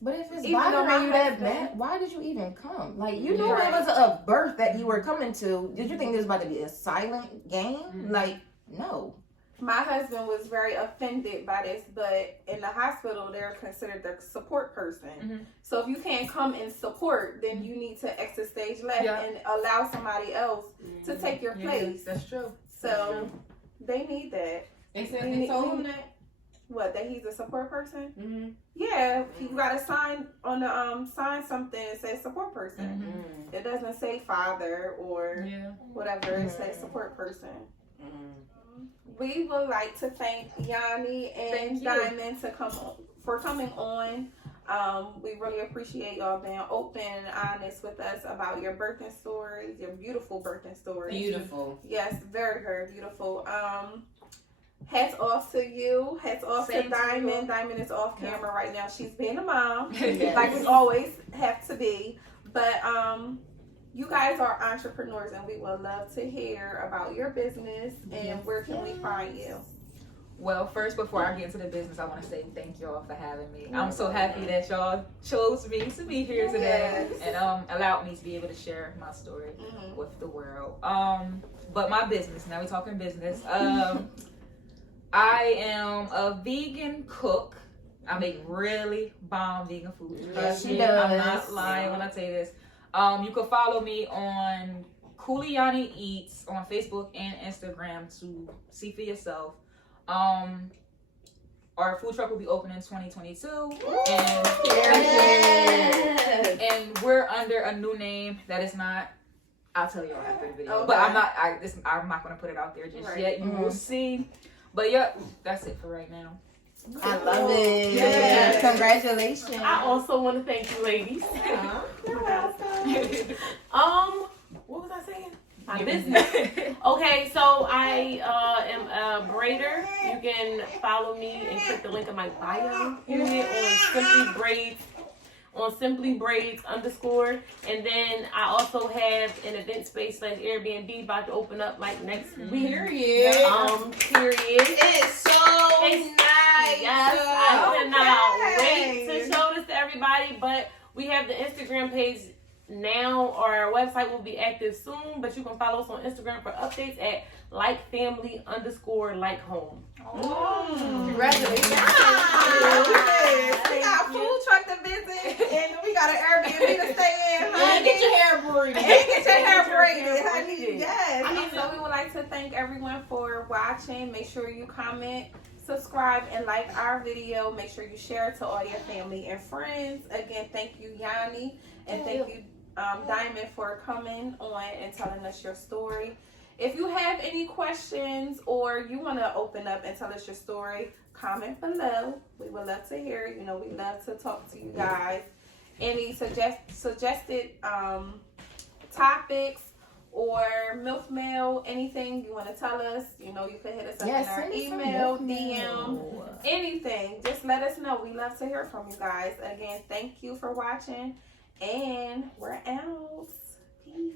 but if it's bothering you that bad, why did you even come? Like, you knew it was a birth that you were coming to. Did you think this was about to be a silent game? Like, no. My husband was very offended by this, but in the hospital, they're considered the support person. So if you can't come and support, then you need to exit stage left and allow somebody else to take your place. That's true. So they need that. They said they told him that. What, that he's a support person? Yeah, you gotta sign on the sign something that says support person. It doesn't say father or whatever. It says support person. We would like to thank Yannie and Diamond for coming on. We really appreciate y'all being open and honest with us about your birthing stories, your beautiful birthing stories. Beautiful. Yes, very, very beautiful. Hats off to you. Hats off to Diamond. Diamond is off camera right now. She's being a mom, like we always have to be. But you guys are entrepreneurs, and we would love to hear about your business and where can we find you. Well, first, before I get into the business, I want to say thank y'all for having me. I'm so happy that y'all chose me to be here today and allowed me to be able to share my story with the world. But my business, now we're talking business. I am a vegan cook. I make really bomb vegan food. She does. I'm not lying when I say this. You can follow me on Yannie Eats on Facebook and Instagram to see for yourself. our food truck will be open in 2022, and we're under a new name that is not. I'll tell you all after the video, but I'm not. I'm not gonna put it out there just yet. You will see. But yep, that's it for right now. I love it. Yeah. Congratulations. I also want to thank you, ladies. You're welcome. What was I saying? My business. Okay, so I am a braider. You can follow me and click the link in my bio. Period on Simply Braids _. And then I also have an event space / Airbnb about to open up like next week. Period. Period. It's so nice. Yes, I cannot wait to show this to everybody. But we have the Instagram page now. Our website will be active soon, but you can follow us on Instagram for updates at likefamily _ home. Congratulations. We got a food truck to visit, and we got an Airbnb to stay in. And get your hair braided. And get your hair braided, honey. Yes. I mean, So we would like to thank everyone for watching. Make sure you comment, subscribe, and like our video. Make sure you share it to all your family and friends. Again, thank you, Yannie, and thank you, Diamond, for coming on and telling us your story. If you have any questions or you want to open up and tell us your story, comment below. We would love to hear. You know, we love to talk to you guys. Any suggested topics or MILF mail, anything you want to tell us, you know, you can hit us up in our email, DM, anything. Just let us know. We love to hear from you guys. Again, thank you for watching, and we're out. Peace.